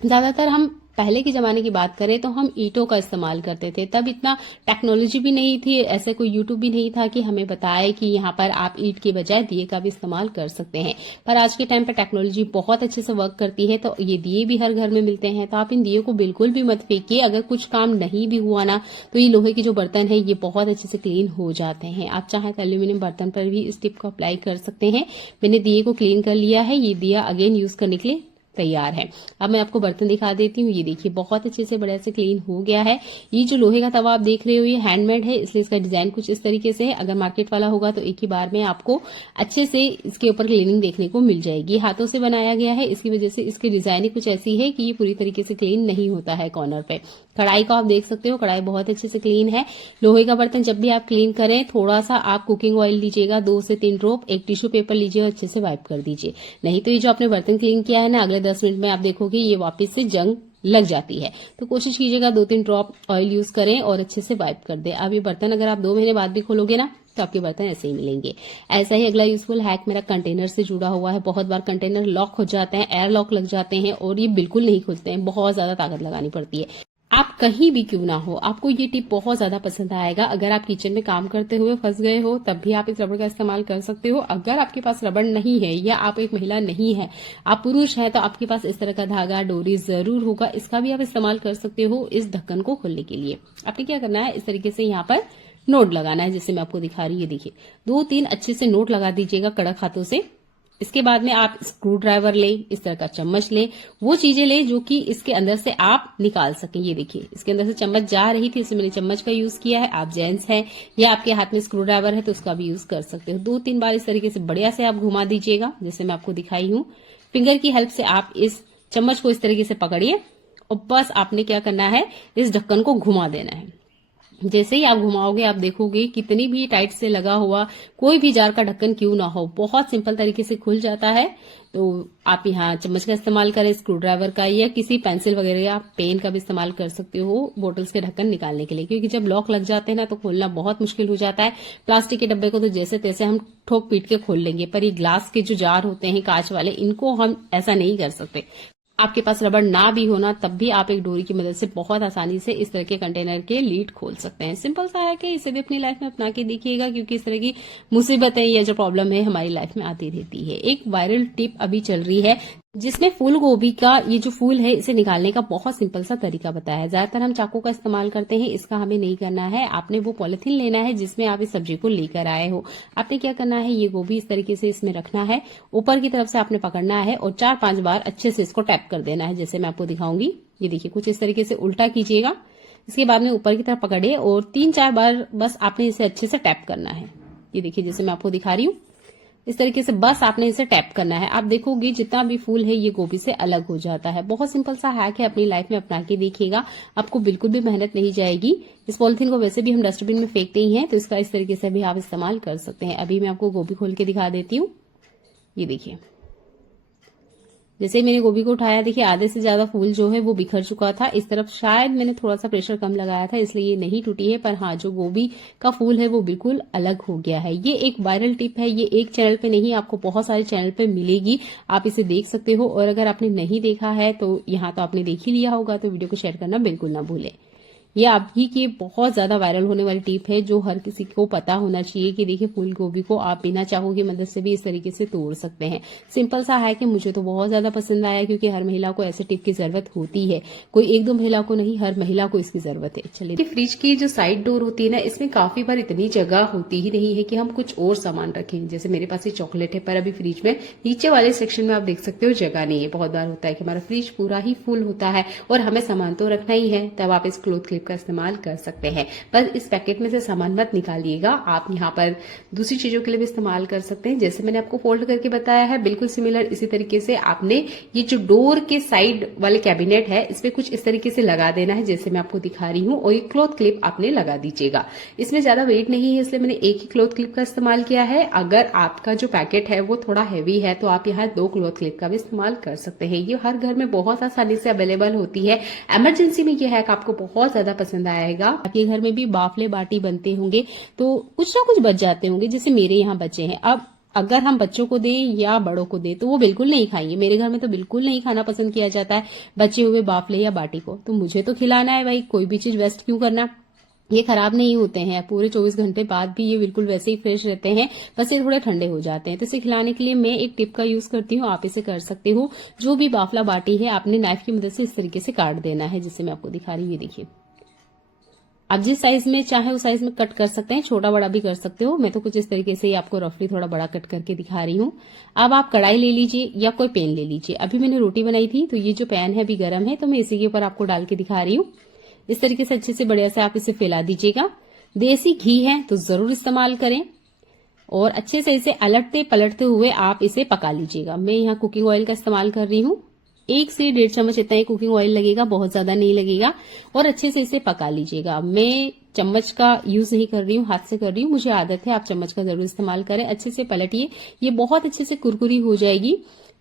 ज्यादातर हम पहले के जमाने की बात करें तो हम ईंटों का इस्तेमाल करते थे। तब इतना टेक्नोलॉजी भी नहीं थी, ऐसे कोई यूट्यूब भी नहीं था कि हमें बताए कि यहाँ पर आप ईंट के बजाय दिए का भी इस्तेमाल कर सकते हैं। पर आज के टाइम पर टेक्नोलॉजी बहुत अच्छे से वर्क करती है, तो ये दिए भी हर घर में मिलते हैं। तो आप इन दिए को बिल्कुल भी मत फेंकिए। अगर कुछ काम नहीं भी हुआ ना, तो ये लोहे के जो बर्तन है ये बहुत अच्छे से क्लीन हो जाते हैं। आप चाहे तो एल्यूमिनियम बर्तन पर भी इस टिप को अप्लाई कर सकते हैं। मैंने दिए को क्लीन कर लिया है, ये दिया अगेन यूज करने के लिए तैयार है। अब मैं आपको बर्तन दिखा देती हूँ। ये देखिए बहुत अच्छे से बढ़िया से क्लीन हो गया है। ये जो लोहे का तवा आप देख रहे हो ये हैंडमेड है, इसलिए इसका डिजाइन कुछ इस तरीके से है। अगर मार्केट वाला होगा तो एक ही बार में आपको अच्छे से इसके ऊपर क्लीनिंग देखने को मिल जाएगी। हाथों से बनाया गया है, इसकी वजह से इसकी डिजाइन कुछ ऐसी है कि ये पूरी तरीके से क्लीन नहीं होता है कॉर्नर पे। कढ़ाई को आप देख सकते हो, कढ़ाई बहुत अच्छे से क्लीन है। लोहे का बर्तन जब भी आप क्लीन करें थोड़ा सा आप कुकिंग ऑयल लीजिएगा, 2 से 3 ड्रॉप, एक टिश्यू पेपर लीजिए और अच्छे से वाइप कर दीजिए। नहीं तो ये जो आपने बर्तन क्लीन किया है ना, अगले 10 मिनट में आप देखोगे ये वापस से जंग लग जाती है। तो कोशिश कीजिएगा 2-3 ड्रॉप ऑयल यूज करें और अच्छे से वाइप कर दे। अब ये बर्तन अगर आप 2 महीने बाद भी खोलोगे ना तो आपके बर्तन ऐसे ही मिलेंगे। ऐसा ही अगला यूजफुल हैक मेरा कंटेनर से जुड़ा हुआ है। बहुत बार कंटेनर लॉक हो जाते हैं, एयर लॉक लग जाते हैं और ये बिल्कुल नहीं खुलते हैं, बहुत ज्यादा ताकत लगानी पड़ती है। आप कहीं भी क्यों ना हो, आपको ये टिप बहुत ज्यादा पसंद आएगा। अगर आप किचन में काम करते हुए फंस गए हो तब भी आप इस रबड़ का इस्तेमाल कर सकते हो। अगर आपके पास रबड़ नहीं है या आप एक महिला नहीं है, आप पुरुष हैं, तो आपके पास इस तरह का धागा डोरी जरूर होगा, इसका भी आप इस्तेमाल कर सकते हो इस ढक्कन को खोलने के लिए। आपने क्या करना है, इस तरीके से यहाँ पर नोट लगाना है, जैसे मैं आपको दिखा रही हूँ। देखिए 2-3 अच्छे से नोट लगा दीजिएगा कड़क हाथों से। इसके बाद में आप स्क्रू ड्राइवर ले, इस तरह का चम्मच ले, वो चीजें ले जो कि इसके अंदर से आप निकाल सकें। ये देखिए इसके अंदर से चम्मच जा रही थी, इसलिए मैंने चम्मच का यूज किया है। आप जेंट्स हैं या आपके हाथ में स्क्रू ड्राइवर है तो उसका भी यूज कर सकते हो। 2-3 बार इस तरीके से बढ़िया से आप घुमा दीजिएगा, जैसे मैं आपको दिखाई हूँ। फिंगर की हेल्प से आप इस चम्मच को इस तरीके से पकड़िए और बस आपने क्या करना है, इस ढक्कन को घुमा देना है। जैसे ही आप घुमाओगे आप देखोगे कितनी भी टाइट से लगा हुआ कोई भी जार का ढक्कन क्यों ना हो, बहुत सिंपल तरीके से खुल जाता है। तो आप यहाँ चम्मच का इस्तेमाल करें, स्क्रू ड्राइवर का या किसी पेंसिल वगैरह या पेन का भी इस्तेमाल कर सकते हो बोटल्स के ढक्कन निकालने के लिए, क्योंकि जब लॉक लग जाते हैं ना तो खोलना बहुत मुश्किल हो जाता है। प्लास्टिक के डब्बे को तो जैसे तैसे हम ठोक पीट के खोल लेंगे, पर ये ग्लास के जो जार होते हैं कांच वाले, इनको हम ऐसा नहीं कर सकते। आपके पास रबड़ ना भी होना तब भी आप एक डोरी की मदद से बहुत आसानी से इस तरह के कंटेनर के लीड खोल सकते हैं। सिंपल सा है कि इसे भी अपनी लाइफ में अपना के देखिएगा, क्योंकि इस तरह की मुसीबतें या जो प्रॉब्लम है हमारी लाइफ में आती रहती है। एक वायरल टिप अभी चल रही है जिसमें फूल गोभी का ये जो फूल है इसे निकालने का बहुत सिंपल सा तरीका बताया है। ज्यादातर हम चाकू का इस्तेमाल करते हैं, इसका हमें नहीं करना है। आपने वो पॉलिथीन लेना है जिसमें आप इस सब्जी को लेकर आए हो। आपने क्या करना है, ये गोभी इस तरीके से इसमें रखना है, ऊपर की तरफ से आपने पकड़ना है और 4-5 बार अच्छे से इसको टैप कर देना है, जैसे मैं आपको दिखाऊंगी। ये देखिए, कुछ इस तरीके से उल्टा कीजिएगा। इसके बाद में ऊपर की तरफ पकड़िए और 3-4 बार बस आपने इसे अच्छे से टैप करना है। ये देखिए, जैसे मैं आपको दिखा रही हूँ, इस तरीके से बस आपने इसे टैप करना है। आप देखोगे जितना भी फूल है ये गोभी से अलग हो जाता है। बहुत सिंपल सा हैक है, अपनी लाइफ में अपना के देखिएगा, आपको बिल्कुल भी मेहनत नहीं जाएगी। इस पॉलिथीन को वैसे भी हम डस्टबिन में फेंकते ही हैं, तो इसका इस तरीके से भी आप इस्तेमाल कर सकते हैं। अभी मैं आपको गोभी खोल के दिखा देती हूँ। ये देखिए, जैसे मैंने गोभी को उठाया, देखिए आधे से ज्यादा फूल जो है वो बिखर चुका था। इस तरफ शायद मैंने थोड़ा सा प्रेशर कम लगाया था, इसलिए ये नहीं टूटी है, पर हाँ, जो गोभी का फूल है वो बिल्कुल अलग हो गया है। ये एक वायरल टिप है, ये एक चैनल पे नहीं, आपको बहुत सारे चैनल पे मिलेगी, आप इसे देख सकते हो। और अगर आपने नहीं देखा है तो यहाँ तो आपने देख ही लिया होगा, तो वीडियो को शेयर करना बिल्कुल ना भूलें। ये आपकी की बहुत ज्यादा वायरल होने वाली टिप है जो हर किसी को पता होना चाहिए कि देखिए, फूल गोभी को आप बिना चाकू की मदद से भी इस तरीके से तोड़ सकते हैं। सिंपल सा है कि मुझे तो बहुत ज्यादा पसंद आया, क्योंकि हर महिला को ऐसे टिप की जरूरत होती है। कोई 1-2 महिला को नहीं, हर महिला को इसकी जरूरत है। चलिए, फ्रिज की जो साइड डोर होती है ना, इसमें काफी बार इतनी जगह होती ही नहीं है कि हम कुछ और सामान रखें। जैसे मेरे पास ये चॉकलेट है, पर अभी फ्रिज में नीचे वाले सेक्शन में आप देख सकते हो जगह नहीं है। बहुत बार होता है कि हमारा फ्रिज पूरा ही फुल होता है और हमें सामान तो रखना ही है, तब आप इस क्लॉथ क्लिप का इस्तेमाल कर सकते हैं। पर इस पैकेट में से सामान मत निकालिएगा, आप यहाँ पर दूसरी चीजों के लिए भी इस्तेमाल कर सकते हैं। जैसे मैंने आपको फोल्ड करके बताया है, बिल्कुल सिमिलर इसी तरीके से आपने ये जो डोर के साइड वाले कैबिनेट है इस पे कुछ इस तरीके से लगा देना है, जैसे मैं आपको दिखा रही हूँ। और ये क्लॉथ क्लिप आपने लगा दीजिएगा। इसमें ज्यादा वेट नहीं है, इसलिए मैंने एक ही क्लॉथ क्लिप का इस्तेमाल किया है। अगर आपका जो पैकेट है वो थोड़ा हैवी है तो आप यहाँ 2 क्लॉथ क्लिप का भी इस्तेमाल कर सकते हैं। ये हर घर में बहुत आसानी से अवेलेबल होती है। इमरजेंसी में ये हैक आपको बहुत ज्यादा पसंद आएगा। आपके घर में भी बाफले बाटी बनते होंगे तो कुछ ना कुछ बच जाते होंगे, जैसे मेरे यहाँ बचे हैं। अब अगर हम बच्चों को दें या बड़ों को दें तो वो बिल्कुल नहीं खाएंगे। मेरे घर में तो बिल्कुल नहीं खाना पसंद किया जाता है बचे हुए बाफले या बाटी को, तो मुझे तो खिलाना है भाई, कोई भी चीज वेस्ट क्यों करना। ये खराब नहीं होते हैं, पूरे 24 घंटे बाद भी ये बिल्कुल वैसे ही फ्रेश रहते हैं, बस ये थोड़े ठंडे हो जाते हैं। तो इसे खिलाने के लिए मैं एक टिप का यूज करती हूँ, आप इसे कर सकते हो। जो भी बाफला बाटी है आपने नाइफ की मदद से इस तरीके से काट देना है, जिससे मैं आपको दिखा रही हूँ। ये देखिए, आप जिस साइज में चाहे उस साइज में कट कर सकते हैं, छोटा बड़ा भी कर सकते हो। मैं तो कुछ इस तरीके से ही आपको रफली थोड़ा बड़ा कट करके दिखा रही हूँ। अब आप कढ़ाई ले लीजिए या कोई पैन ले लीजिए। अभी मैंने रोटी बनाई थी तो ये जो पैन है अभी गर्म है, तो मैं इसी के ऊपर आपको डाल के दिखा रही हूँ। इस तरीके से अच्छे से बढ़िया से आप इसे फैला दीजिएगा। देसी घी है तो जरूर इस्तेमाल करें और अच्छे से इसे अलटते पलटते हुए आप इसे पका लीजिएगा। मैं यहाँ कुकिंग ऑयल का इस्तेमाल कर रही हूँ, 1 से 1.5 चम्मच इतना ही कुकिंग ऑयल लगेगा, बहुत ज्यादा नहीं लगेगा। और अच्छे से इसे पका लीजिएगा। मैं चम्मच का यूज नहीं कर रही हूँ, हाथ से कर रही हूँ, मुझे आदत है, आप चम्मच का जरूर इस्तेमाल करें। अच्छे से पलटिए, ये बहुत अच्छे से कुरकुरी हो जाएगी।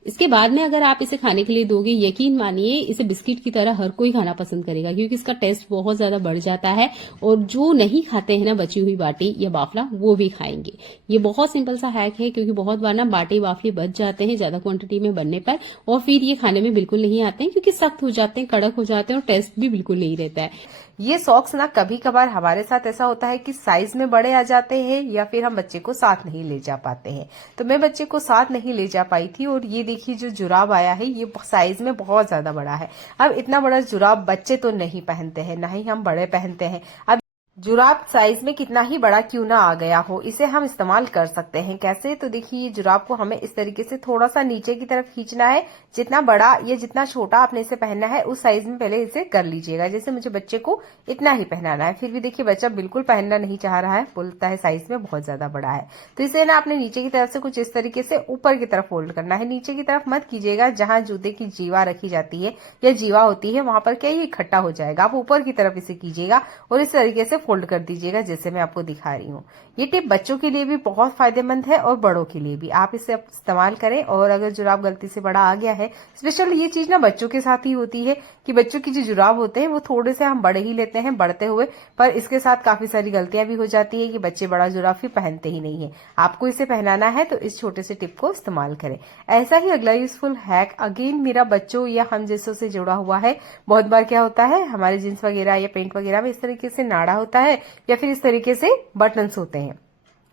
इसके बाद में अगर आप इसे खाने के लिए दोगे, यकीन मानिए इसे बिस्किट की तरह हर कोई खाना पसंद करेगा, क्योंकि इसका टेस्ट बहुत ज्यादा बढ़ जाता है। और जो नहीं खाते हैं ना बची हुई बाटी या बाफला, वो भी खाएंगे। ये बहुत सिंपल सा हैक है, क्योंकि बहुत बार ना बाटी बाफले बच जाते हैं ज्यादा क्वांटिटी में बनने पर, और फिर ये खाने में बिल्कुल नहीं आते हैं, क्योंकि सख्त हो जाते हैं, कड़क हो जाते हैं और टेस्ट भी बिल्कुल नहीं रहता है। ये सॉक्स ना कभी कभार हमारे साथ ऐसा होता है कि साइज में बड़े आ जाते हैं या फिर हम बच्चे को साथ नहीं ले जा पाते हैं। तो मैं बच्चे को साथ नहीं ले जा पाई थी और ये देखिए जो जुराब आया है ये साइज में बहुत ज्यादा बड़ा है। अब इतना बड़ा जुराब बच्चे तो नहीं पहनते हैं, ना ही हम बड़े पहनते हैं। अब जुराब साइज में कितना ही बड़ा क्यों ना आ गया हो, इसे हम इस्तेमाल कर सकते हैं। कैसे? तो देखिए, ये जुराब को हमें इस तरीके से थोड़ा सा नीचे की तरफ खींचना है। जितना बड़ा या जितना छोटा आपने इसे पहनना है उस साइज में पहले इसे कर लीजिएगा। जैसे मुझे बच्चे को इतना ही पहनाना है, फिर भी देखिए बच्चा बिल्कुल पहनना नहीं चाह रहा है, बोलता है साइज में बहुत ज्यादा बड़ा है। तो इसे ना आपने नीचे की तरफ से कुछ इस तरीके से ऊपर की तरफ फोल्ड करना है। नीचे की तरफ मत कीजिएगा, जहां जूते की जीवा रखी जाती है या जीवा होती है वहां पर क्या ये इकट्ठा हो जाएगा। आप ऊपर की तरफ इसे कीजिएगा और इस तरीके से फोल्ड कर दीजिएगा, जैसे मैं आपको दिखा रही हूँ। ये टिप बच्चों के लिए भी बहुत फायदेमंद है और बड़ों के लिए भी। आप इसे इस्तेमाल करें। और अगर जुराब गलती से बड़ा आ गया है, स्पेशली ये चीज ना बच्चों के साथ ही होती है कि बच्चों की जो जुराब होते हैं वो थोड़े से हम बड़े ही लेते हैं बढ़ते हुए, पर इसके साथ काफी सारी गलतियां भी हो जाती है कि बच्चे बड़ा जुराब भी पहनते ही नहीं है। आपको इसे पहनाना है तो इस छोटे से टिप को इस्तेमाल करें। ऐसा ही अगला यूजफुल हैक अगेन मेरा बच्चों या हम जैसों से जुड़ा हुआ है। बहुत बार क्या होता है, हमारे जींस वगैरह या पेंट वगैरह में इस तरीके से नाड़ा होता है या फिर इस तरीके से बटन्स होते हैं।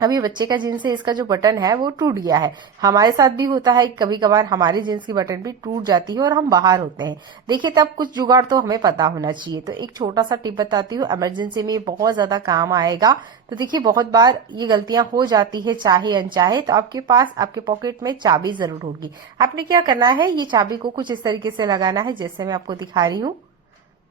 अभी बच्चे का जींस है, इसका जो बटन है वो टूट गया है। हमारे साथ भी होता है, कभी कभार हमारी जींस की बटन भी टूट जाती है और हम बाहर होते हैं। देखिए, तब कुछ जुगाड़ तो हमें पता होना चाहिए। तो एक छोटा सा टिप बताती हूँ, इमरजेंसी में बहुत ज्यादा काम आएगा। तो देखिए, बहुत बार ये गलतियां हो जाती है चाहे अनचाहे। तो आपके पास आपके पॉकेट में चाबी जरूर होगी। आपने क्या करना है, ये चाबी को कुछ इस तरीके से लगाना है, जैसे मैं आपको दिखा रही हूँ।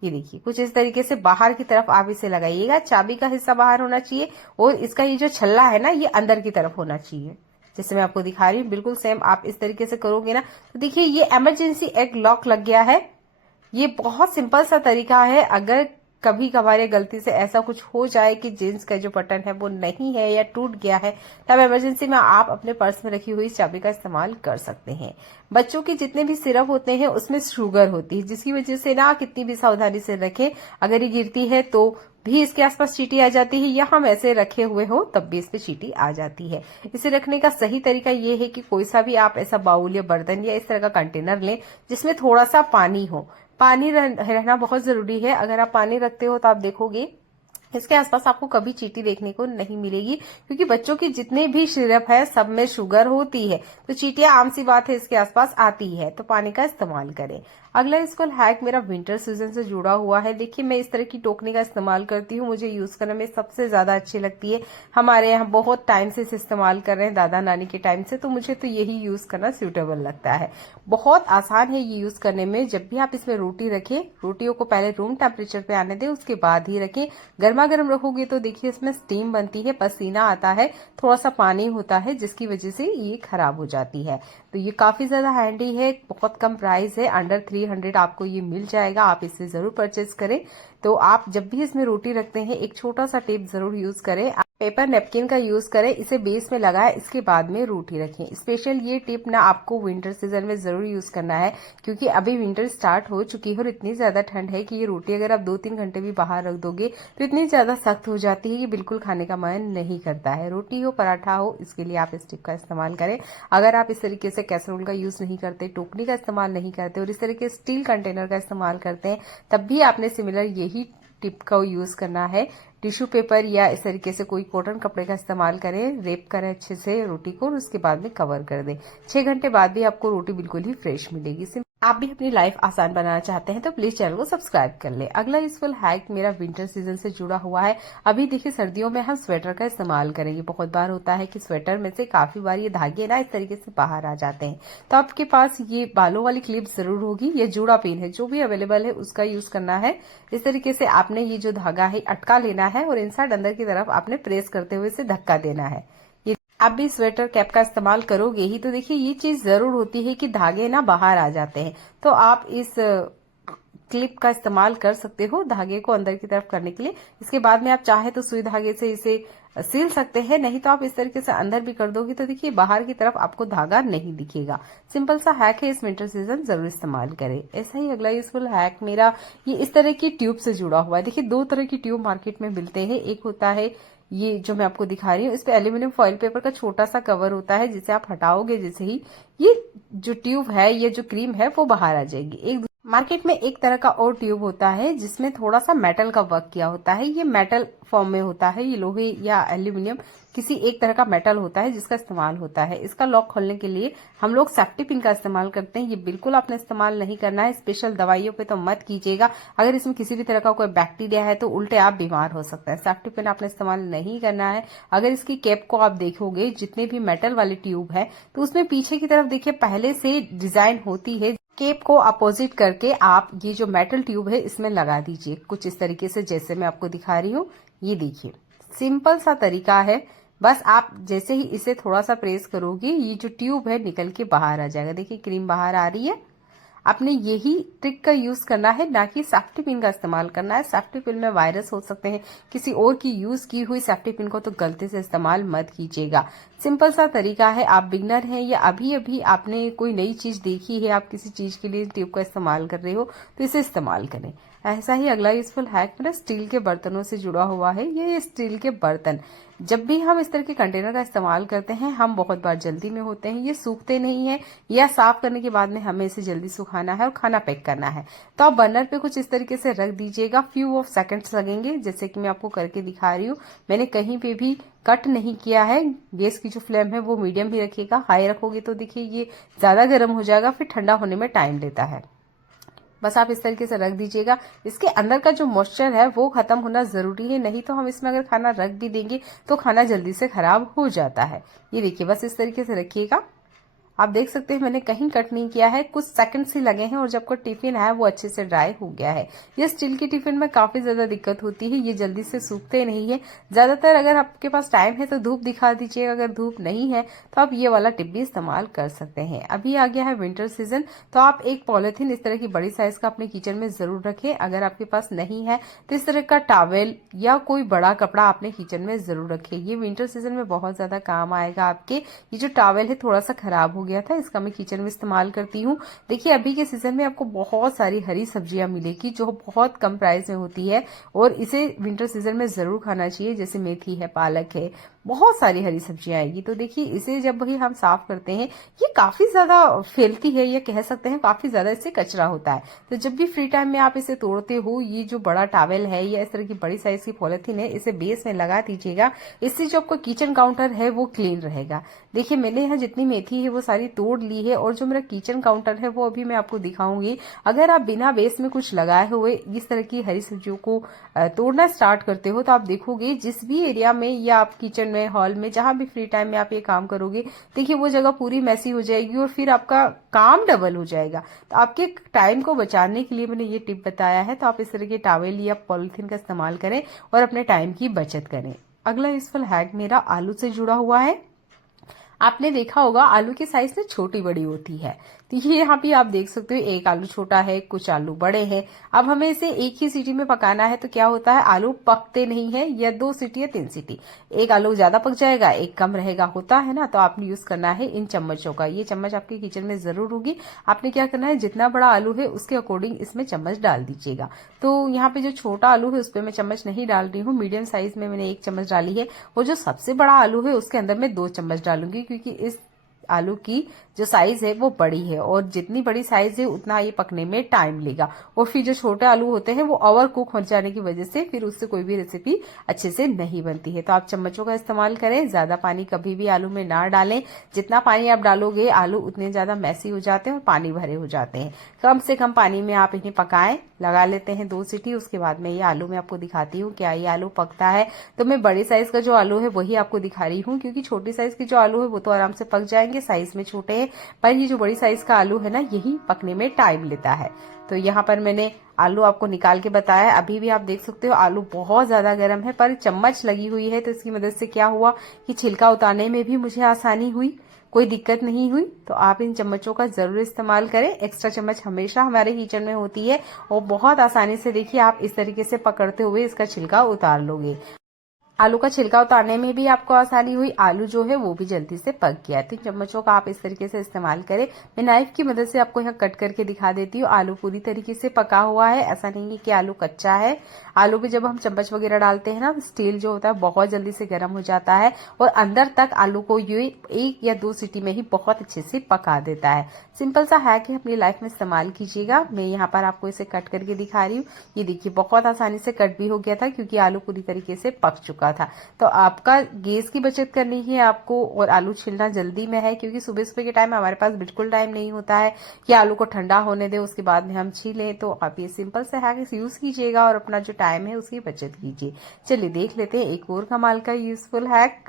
ये देखिए, कुछ इस तरीके से बाहर की तरफ आप इसे लगाइएगा। चाबी का हिस्सा बाहर होना चाहिए और इसका ये जो छल्ला है ना, ये अंदर की तरफ होना चाहिए, जैसे मैं आपको दिखा रही हूँ। बिल्कुल सेम आप इस तरीके से करोगे ना, तो देखिए ये इमरजेंसी एग लॉक लग गया है। ये बहुत सिंपल सा तरीका है। अगर कभी कभार गलती से ऐसा कुछ हो जाए कि जींस का जो बटन है वो नहीं है या टूट गया है, तब इमरजेंसी में आप अपने पर्स में रखी हुई चाबी का इस्तेमाल कर सकते हैं। बच्चों के जितने भी सिरप होते हैं उसमें शुगर होती है, जिसकी वजह से ना कितनी भी सावधानी से रखें, अगर ये गिरती है तो भी इसके आसपास चींटी आ जाती है, या हम ऐसे रखे हुए हो तब भी इस पे चींटी आ जाती है। इसे रखने का सही तरीका ये है कि कोई सा भी आप ऐसा बाउल या बर्तन या इस तरह का कंटेनर लें जिसमें थोड़ा सा पानी हो। पानी रहना बहुत जरूरी है। अगर आप पानी रखते हो तो आप देखोगे इसके आसपास आपको कभी चींटी देखने को नहीं मिलेगी, क्योंकि बच्चों के जितने भी सिरप है सब में शुगर होती है। तो चींटियां आम सी बात है इसके आसपास आती है। तो पानी का इस्तेमाल करें। अगला स्कूल हैक मेरा विंटर सीजन से जुड़ा हुआ है। देखिए, मैं इस तरह की टोकनी का इस्तेमाल करती हूँ, मुझे यूज करने में सबसे ज्यादा अच्छी लगती है। हमारे यहाँ बहुत टाइम से इसे इस्तेमाल कर रहे हैं, दादा नानी के टाइम से, तो मुझे तो यही यूज करना सूटेबल लगता है। बहुत आसान है ये यूज करने में। जब भी आप इसमें रोटी रखें, रोटियों को पहले रूम टेम्परेचर पे आने दें, उसके बाद ही रखें। गर्मा गर्म रखोगे तो देखिए इसमें स्टीम बनती है, पसीना आता है, थोड़ा सा पानी होता है, जिसकी वजह से ये खराब हो जाती है। तो ये काफी ज्यादा हैंडी है, बहुत कम प्राइस है, अंडर 300 आपको ये मिल जाएगा। आप इसे जरूर परचेज करें। तो आप जब भी इसमें रोटी रखते हैं एक छोटा सा टिप जरूर यूज करें। पेपर नेपकिन का यूज करें, इसे बेस में लगाएं, इसके बाद में रोटी रखें। स्पेशल ये टिप ना आपको विंटर सीजन में जरूर यूज करना है, क्योंकि अभी विंटर स्टार्ट हो चुकी है और इतनी ज्यादा ठंड है कि ये रोटी अगर आप 2-3 घंटे भी बाहर रख दोगे तो इतनी ज्यादा सख्त हो जाती है कि बिल्कुल खाने का मन नहीं करता है। रोटी हो पराठा हो, इसके लिए आप इस टिप का इस्तेमाल करें। अगर आप इस तरीके से कैसरोल का यूज नहीं करते, टोकनी का इस्तेमाल नहीं करते और इस तरीके स्टील कंटेनर का इस्तेमाल करते हैं, तब भी आपने सिमिलर यही टिप का यूज करना है। टिश्यू पेपर या इस तरीके से कोई कॉटन कपड़े का इस्तेमाल करें, रेप करें अच्छे से रोटी को और उसके बाद में कवर कर दें। 6 घंटे बाद भी आपको रोटी बिल्कुल ही फ्रेश मिलेगी। आप भी अपनी लाइफ आसान बनाना चाहते हैं तो प्लीज चैनल को सब्सक्राइब कर ले। अगला यूजफुल हैक मेरा विंटर सीजन से जुड़ा हुआ है। अभी देखिए, सर्दियों में हम स्वेटर का इस्तेमाल करेंगे। बहुत बार होता है कि स्वेटर में से काफी बार ये धागे ना इस तरीके से बाहर आ जाते हैं, तो आपके पास ये बालों वाली क्लिप जरूर होगी या जूड़ा पिन है, जो भी अवेलेबल है उसका यूज करना है। इस तरीके से आपने ये जो धागा है अटका लेना है और इनसाइड अंदर की तरफ आपने प्रेस करते हुए इसे धक्का देना है। आप भी स्वेटर कैप का इस्तेमाल करोगे ही, तो देखिए ये चीज जरूर होती है कि धागे ना बाहर आ जाते हैं। तो आप इस क्लिप का इस्तेमाल कर सकते हो धागे को अंदर की तरफ करने के लिए। इसके बाद में आप चाहे तो सुई धागे से इसे सिल सकते हैं, नहीं तो आप इस तरीके से अंदर भी कर दोगे तो देखिए बाहर की तरफ आपको धागा नहीं दिखेगा। सिंपल सा हैक है, इस विंटर सीजन जरूर इस्तेमाल करें। ऐसा ही अगला यूजफुल हैक मेरा ये इस तरह की ट्यूब से जुड़ा हुआ है। देखिए, 2 तरह की ट्यूब मार्केट में मिलते हैं। एक होता है ये जो मैं आपको दिखा रही हूँ, इस पे एल्यूमिनियम फॉइल पेपर का छोटा सा कवर होता है, जिसे आप हटाओगे जैसे ही ये जो ट्यूब है, ये जो क्रीम है वो बाहर आ जाएगी। एक मार्केट में एक तरह का और ट्यूब होता है जिसमें थोड़ा सा मेटल का वर्क किया होता है। ये मेटल फॉर्म में होता है, ये लोहे या एल्यूमिनियम किसी एक तरह का मेटल होता है जिसका इस्तेमाल होता है। इसका लॉक खोलने के लिए हम लोग सेफ्टी पिन का इस्तेमाल करते हैं। ये बिल्कुल आपने इस्तेमाल नहीं करना है, स्पेशल दवाइयों पे तो मत कीजिएगा। अगर इसमें किसी भी तरह का कोई बैक्टीरिया है तो उल्टे आप बीमार हो सकते हैं। सेफ्टी पिन आपने इस्तेमाल नहीं करना है। अगर इसकी कैप को आप देखोगे, जितने भी मेटल वाली ट्यूब है, तो उसमें पीछे की तरफ देखिए पहले से डिजाइन होती है। केप को अपोजिट करके आप ये जो मेटल ट्यूब है इसमें लगा दीजिए, कुछ इस तरीके से जैसे मैं आपको दिखा रही हूँ। ये देखिए, सिंपल सा तरीका है। बस आप जैसे ही इसे थोड़ा सा प्रेस करोगे, ये जो ट्यूब है निकल के बाहर आ जाएगा। देखिए क्रीम बाहर आ रही है। आपने यही ट्रिक का यूज करना है, ना कि सेफ्टी पिन का इस्तेमाल करना है। सेफ्टी पिन में वायरस हो सकते हैं, किसी और की यूज की हुई सेफ्टी पिन को तो गलती से इस्तेमाल मत कीजिएगा। सिंपल सा तरीका है, आप बिगनर हैं या अभी अभी आपने कोई नई चीज देखी है, आप किसी चीज के लिए ट्यूब का इस्तेमाल कर रहे हो, तो इसे इस्तेमाल करें। ऐसा ही अगला यूजफुल हैक मेरा स्टील के बर्तनों से जुड़ा हुआ है। ये स्टील के बर्तन, जब भी हम इस तरह के कंटेनर का इस्तेमाल करते हैं, हम बहुत बार जल्दी में होते हैं, ये सूखते नहीं है, या साफ करने के बाद में हमें इसे जल्दी सुखाना है और खाना पैक करना है। तो आप बर्नर पे कुछ इस तरीके से रख दीजिएगा, फ्यू ऑफ सेकंड्स लगेंगे, जैसे कि मैं आपको करके दिखा रही हूँ। मैंने कहीं पे भी कट नहीं किया है। गैस की जो फ्लेम है वो मीडियम ही रखिएगा, हाई रखोगे तो देखिए ये ज्यादा गर्म हो जाएगा, फिर ठंडा होने में टाइम लेता है। बस आप इस तरीके से रख दीजिएगा। इसके अंदर का जो मॉइस्चर है वो खत्म होना जरूरी है, नहीं तो हम इसमें अगर खाना रख भी देंगे तो खाना जल्दी से खराब हो जाता है। ये देखिए, बस इस तरीके से रखिएगा। आप देख सकते हैं मैंने कहीं कट नहीं किया है, कुछ सेकंड्स ही लगे हैं और जब का टिफिन है वो अच्छे से ड्राई हो गया है। ये स्टील के टिफिन में काफी ज्यादा दिक्कत होती है, ये जल्दी से सूखते नहीं है। ज्यादातर अगर आपके पास टाइम है तो धूप दिखा दीजिएगा, अगर धूप नहीं है तो आप ये वाला टिप भी इस्तेमाल कर सकते हैं। अभी आ गया है विंटर सीजन, तो आप एक पॉलिथीन इस तरह की बड़ी साइज का अपने किचन में जरूर रखें। अगर आपके पास नहीं है तो इस तरह का टॉवेल या कोई बड़ा कपड़ा अपने किचन में जरूर रखें। ये विंटर सीजन में बहुत ज्यादा काम आएगा आपके। ये जो टॉवेल है थोड़ा सा खराब हो गया था, इसका मैं किचन में इस्तेमाल करती हूँ। देखिए अभी के सीजन में आपको बहुत सारी हरी सब्जियां मिलेगी जो बहुत कम प्राइस में होती है, और इसे विंटर सीजन में जरूर खाना चाहिए। जैसे मेथी है, पालक है, बहुत सारी हरी सब्जियां आएगी। तो देखिए इसे जब भी हम साफ करते हैं, ये काफी ज्यादा फैलती है, या कह सकते हैं काफी ज्यादा इससे कचरा होता है। तो जब भी फ्री टाइम में आप इसे तोड़ते हो, ये जो बड़ा टॉवेल है या इस तरह की बड़ी साइज की पॉलिथीन है, इसे बेस में लगा दीजिएगा। इससे जो आपका किचन काउंटर है वो क्लीन रहेगा। देखिए मैंने यहाँ जितनी मेथी है वो सारी तोड़ ली है, और जो मेरा किचन काउंटर है वो अभी मैं आपको दिखाऊंगी। अगर आप बिना बेस में कुछ लगाए हुए इस तरह की हरी सब्जियों को तोड़ना स्टार्ट करते हो, तो आप देखोगे जिस भी एरिया में या आप किचन में, हॉल में, जहां भी फ्री टाइम में आप ये काम करोगे, देखिए वो जगह पूरी मैसी हो जाएगी और फिर आपका काम डबल हो जाएगा। तो आपके टाइम को बचाने के लिए मैंने ये टिप बताया है। तो आप इस तरह के टॉवेल या पॉलिथीन का इस्तेमाल करें और अपने टाइम की बचत करें। अगला यूजफुल हैक मेरा आलू से जुड़ा हुआ है। आपने देखा होगा आलू की साइज ना छोटी बड़ी होती है, तो ये यहाँ पे आप देख सकते हो, एक आलू छोटा है, कुछ आलू बड़े हैं। अब हमें इसे एक ही सीटी में पकाना है, तो क्या होता है, आलू पकते नहीं है, या 2 सीटी या 3 सीटी, एक आलू ज्यादा पक जाएगा, एक कम रहेगा, होता है ना। तो आपने यूज करना है इन चम्मचों का। ये चम्मच आपके किचन में जरूर होगी। आपने क्या करना है, जितना बड़ा आलू है उसके अकॉर्डिंग इसमें चम्मच डाल दीजिएगा। तो यहाँ पे जो छोटा आलू है उस पर मैं चम्मच नहीं डाल रही हूँ, मीडियम साइज में मैंने 1 चम्मच डाली है, और जो सबसे बड़ा आलू है उसके अंदर मैं 2 चम्मच डालूंगी, क्योंकि इस आलू की जो साइज है वो बड़ी है, और जितनी बड़ी साइज है उतना ये पकने में टाइम लेगा। और फिर जो छोटे आलू होते हैं वो ओवर कुक हो जाने की वजह से फिर उससे कोई भी रेसिपी अच्छे से नहीं बनती है। तो आप चम्मचों का इस्तेमाल करें, ज्यादा पानी कभी भी आलू में ना डालें। जितना पानी आप डालोगे आलू उतने ज्यादा मैसी हो जाते हैं और पानी भरे हो जाते हैं। कम से कम पानी में आप इन्हें पकाएं। लगा लेते हैं 2 सीटी, उसके बाद में ये आलू मैं आपको दिखाती हूँ क्या ये आलू पकता है। तो मैं बड़ी साइज का जो आलू है वही आपको दिखा रही हूँ, क्योंकि छोटी साइज की जो आलू है वो तो आराम से पक जाएंगे, साइज में छोटे हैं, पर ये जो बड़ी साइज का आलू है ना, यही पकने में टाइम लेता है। तो यहाँ पर मैंने आलू आपको निकाल के बताया। अभी भी आप देख सकते हो आलू बहुत ज्यादा गर्म है, पर चम्मच लगी हुई है, तो इसकी मदद से क्या हुआ कि छिलका उतारने में भी मुझे आसानी हुई, कोई दिक्कत नहीं हुई। तो आप इन चम्मचों का जरूर इस्तेमाल करें। एक्स्ट्रा चम्मच हमेशा हमारे किचन में होती है, और बहुत आसानी से देखिए आप इस तरीके से पकड़ते हुए इसका छिलका उतार लोगे। आलू का छिलका उतारने में भी आपको आसानी हुई, आलू जो है वो भी जल्दी से पक गया। तो चम्मचों का आप इस तरीके से इस्तेमाल करें। मैं नाइफ की मदद से आपको यहाँ कट करके दिखा देती हूँ। आलू पूरी तरीके से पका हुआ है, ऐसा नहीं है कि आलू कच्चा है। आलू पे जब हम चम्मच वगैरह डालते हैं ना, स्टील जो होता है बहुत जल्दी से गर्म हो जाता है, और अंदर तक आलू को ये 1 या 2 सीटी में ही बहुत अच्छे से पका देता है। सिंपल सा हैक है, अपनी लाइफ में इस्तेमाल कीजिएगा। मैं यहाँ पर आपको इसे कट करके दिखा रही हूँ। ये देखिए बहुत आसानी से कट भी हो गया था, क्योंकि आलू पूरी तरीके से पक चुका था। तो आपका गैस की बचत करनी है आपको, और आलू छिलना जल्दी में है, क्योंकि सुबह सुबह के टाइम हमारे पास बिल्कुल टाइम नहीं होता है कि आलू को ठंडा होने दे उसके बाद में हम छीलें। तो आप ये सिंपल से हैक यूज कीजिएगा और अपना जो टाइम है उसकी बचत कीजिए। चलिए देख लेते हैं एक और कमाल का यूजफुल हैक।